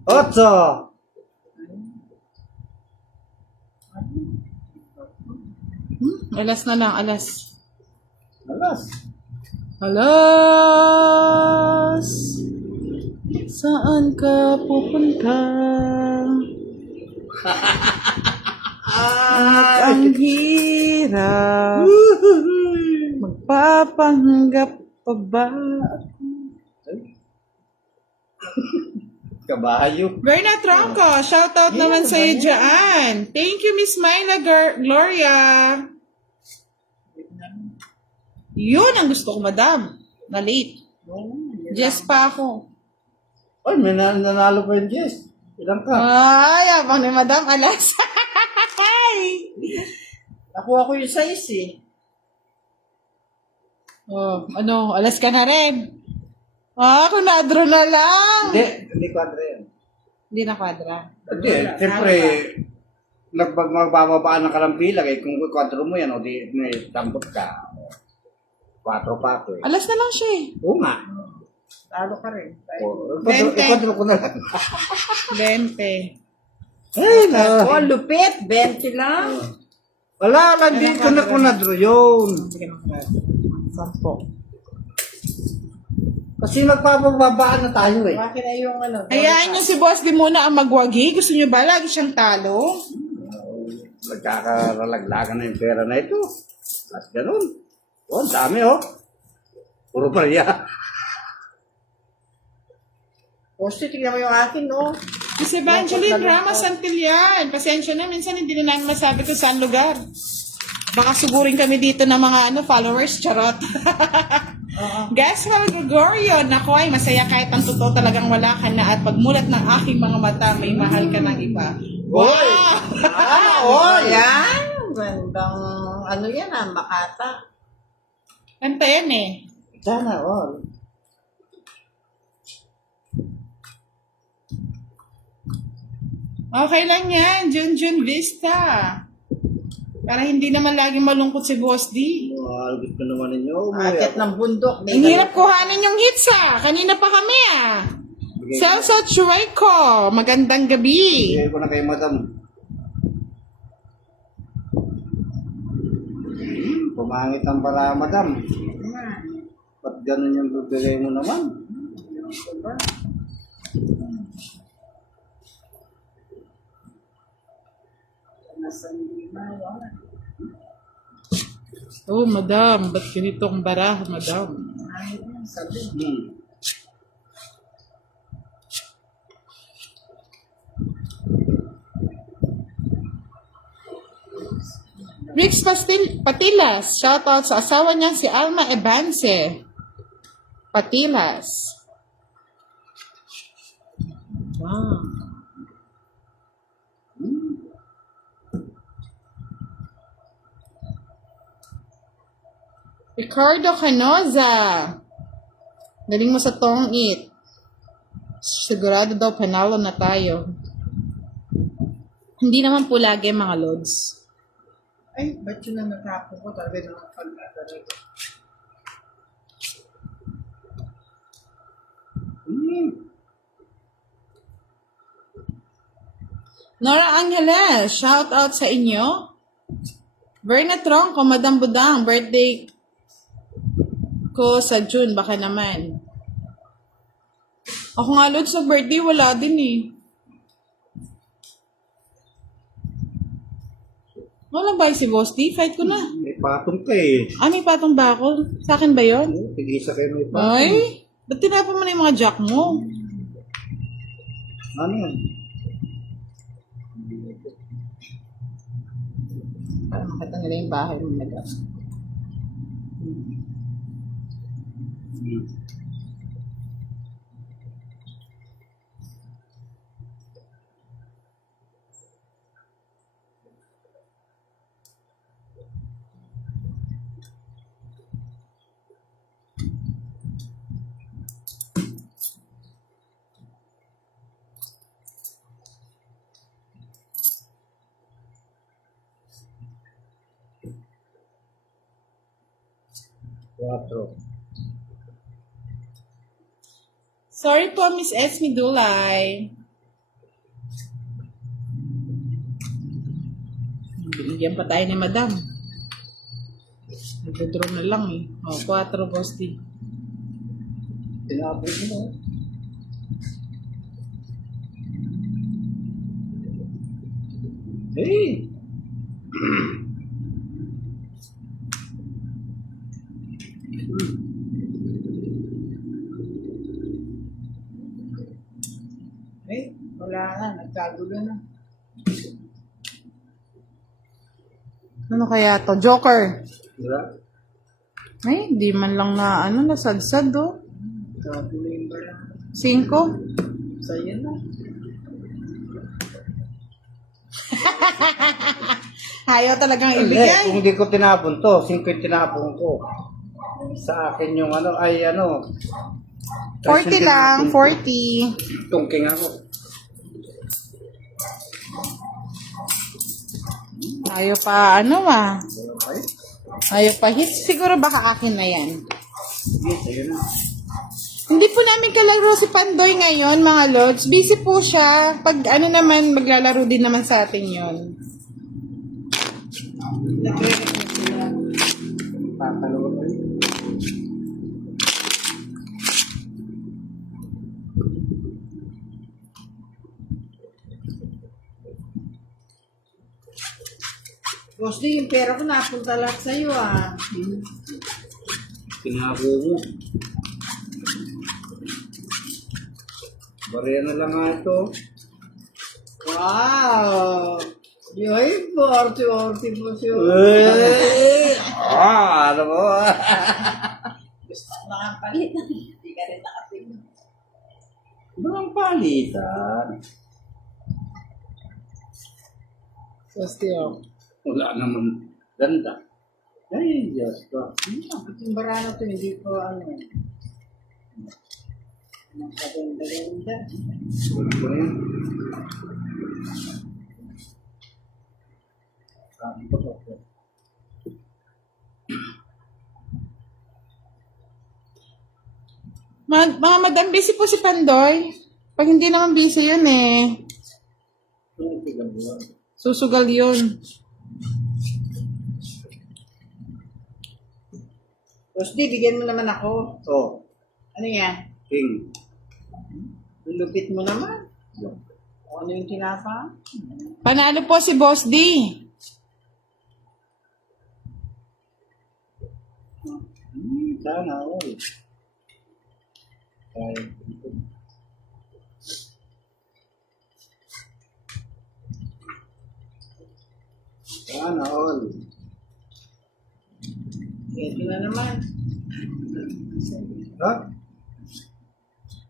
Otso! Alas na lang, alas. Alas. Alas! Saan ka pupunta? At ang hirap. Magpapanggap pa ba? Kabayo. Berna Tronco, shoutout naman sa'yo dyan. Thank you, Miss Myla Gloria. Yun ang gusto ko, madam. Na late. Jess pa ako. Ay, may nanalo pa yung Jess. Ilang ka? Ay, abang ni madam, alas. Nakuha ko yung size eh. Oh, ano, alas ka na rin. Kunadro na lang. Hindi kwadra yan. Hindi na kwadra. Hindi, siyempre, magbababaan ng kalampilag eh. Kung kwadro mo yan, o di may tambot ka. 4 pa ako eh. Alas na lang siya eh. Oo nga. Talo ka rin. Ikwadro ko na lang. 20. Ay, na. Oh, lupit. 20 lang. Wala, hindi ko na kunadro yun. Sige na kwadra. 10. Kasi magpapababaan na tayo eh. Bakit na yung ano? Hayaan nyo si Boss di muna ang magwagi. Gusto nyo ba lagi siyang talo? Nagkakaralaglagan na yung pera na ito. At ganun. Oh, ang dami oh. Puro pariya. Poste, tignan mo yung akin, no? Miss Evangeline Ramos Santillan. Pasensya na, minsan hindi na namin masabi kung saan lugar. Baka sugurin kami dito ng mga followers. Charot. Gaswell Gregorio, naku ay masaya kahit ang totoo talagang wala ka na at pagmulat ng aking mga mata, may mahal ka ng iba. Wow! Oy! Yan. Gandang, ano yan ah, Makata. Kanta yan eh. Sana all. Okay lang yan, Junjun Vista. Para hindi naman laging malungkot si Boss D. Gusto naman ninyo. Akit ng bundok. Ang hirap kuhanin yung hits ah. Kanina pa kami ah. Celso Chueco, magandang gabi. Bigay ko na kay madam. Pumangit ang para madam. Ba't ganun yung bibigay mo naman? Oh, madam, ba't ganito ang baraha, madam? Rix Patilas, shoutout sa asawa niya si Alma Ebanse. Patilas. Wow. Ricardo Canoza. Galing mo sa tong-it. Sigurado daw panalo na tayo. Hindi naman po lagi mga lods. Ay, ba't yun ang natapon ko? Talaga naman pag-talaga. Nora Angeles, shout out sa inyo. Berna Tronco, Madam Budang, birthday ko sa June, baka naman. Ako nga, Lods, sa birthday, wala din eh. Wala ba si Boss D? Fight ko na. May patong ka eh. May patong ba ako? Sa akin ba yun? Tigisa kayo may patong. Ay, ba't tinapon mo na yung mga jack mo? Ano yan? Para makita nila yung bahay mo na 4. Sorry po, Miss Esme Dulay. Binigyan pa tayo ni Madam. Nag-draw na lang eh. O, 4, Boss D. Tinapos mo. Hey! Wala na, nagkagulo na. Ano kaya to? Joker. Wala. Ay, di man lang na, nasadsad oh. Kagulo yung bara. 5. Sa'yo na. Ayaw talagang Hindi, ibigay. kung hindi ko tinapon to, 5 yung tinapon ko. Sa akin yung 40 lang, 40. Tungking ako. Ayaw pa, Okay. Ayaw pa hit. Siguro baka akin na yan. Yes, ayun na. Hindi po namin kalaro si Pandoy ngayon, mga lods. Busy po siya. Pag naman, maglalaro din naman sa atin yon. Nagre-request sila. Papalawa ko yun. Boss D, yung pera ko napunta lahat sa'yo ah. Tinako mo. Bariya na lang nga ito. Wow! Yoy, 40 po siya. Ano mo? Gusto ko nakapalitan. Hindi ka rin nakatingin. Walang palitan. Boss D, oh. Wala naman ganda. Ay, Diyos ko. Yung barano to, hindi ko Maganda-ganda. Wala ko rin. Sabi ko po. Mga madam, busy po si Pandoy. Pag hindi naman busy yun eh. Susugal yun. Boss D, bigyan mo naman ako. Oh, Ano yan? king. Lupit mo naman. Ano yung tinapa? Panalo po si Boss D. Sana all. Sana all. Ito na naman. Ha?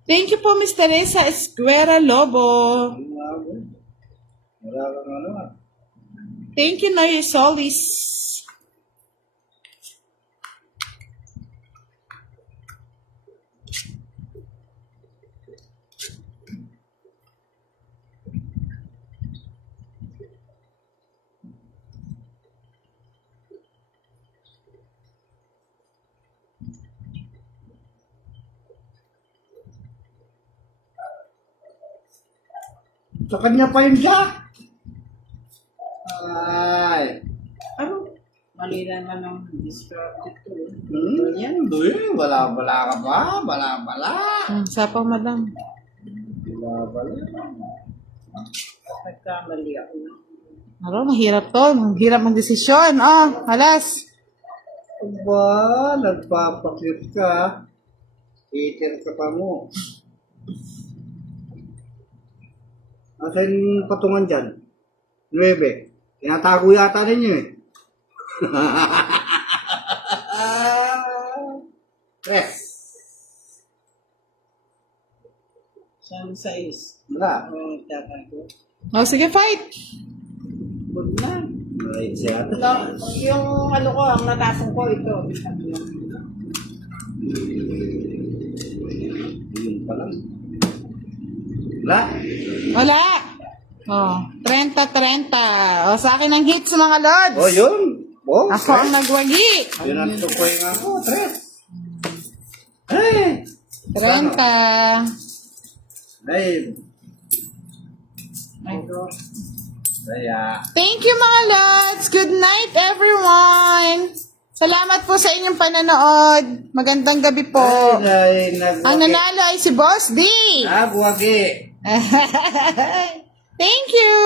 Thank you po, Miss Teresa Esguera Lobo. Wala kang ano ah. Thank you, Noy Solis. Sa kanya pa yung jack. Ay. Ano? Mali naman ang distracted ko. Yan, wala ka pa. Bala. Sapaw, madam. Bala. Pagkamali ako na. Aro, mahirap to. Mahirap magdesisyon. Oh, halas. Aba, nagpapakit ka. Hater ka pa mo. Asan yung patungan dyan? 9. Tinatago yata ninyo eh. Tres. Saan size? Wala. Ang tatago. Oh, sige, fight. Good na. Right siya. No, yung ano ko, ang natapong ko, ito. Yun pa lang. Wala. Wala. Oh, 30-30. Oh, sa akin ang hits, mga lods. Oh, yun. Oh, Ako ang nagwagi. yun ang tukoy nga ako. Tres. Ay! 30. Ay! My God. Kaya, Thank you mga lods. Good night everyone. Salamat po sa inyong pananood. Magandang gabi po. ay, Ang nanalo ay si Boss D. Nagwagi. Thank you.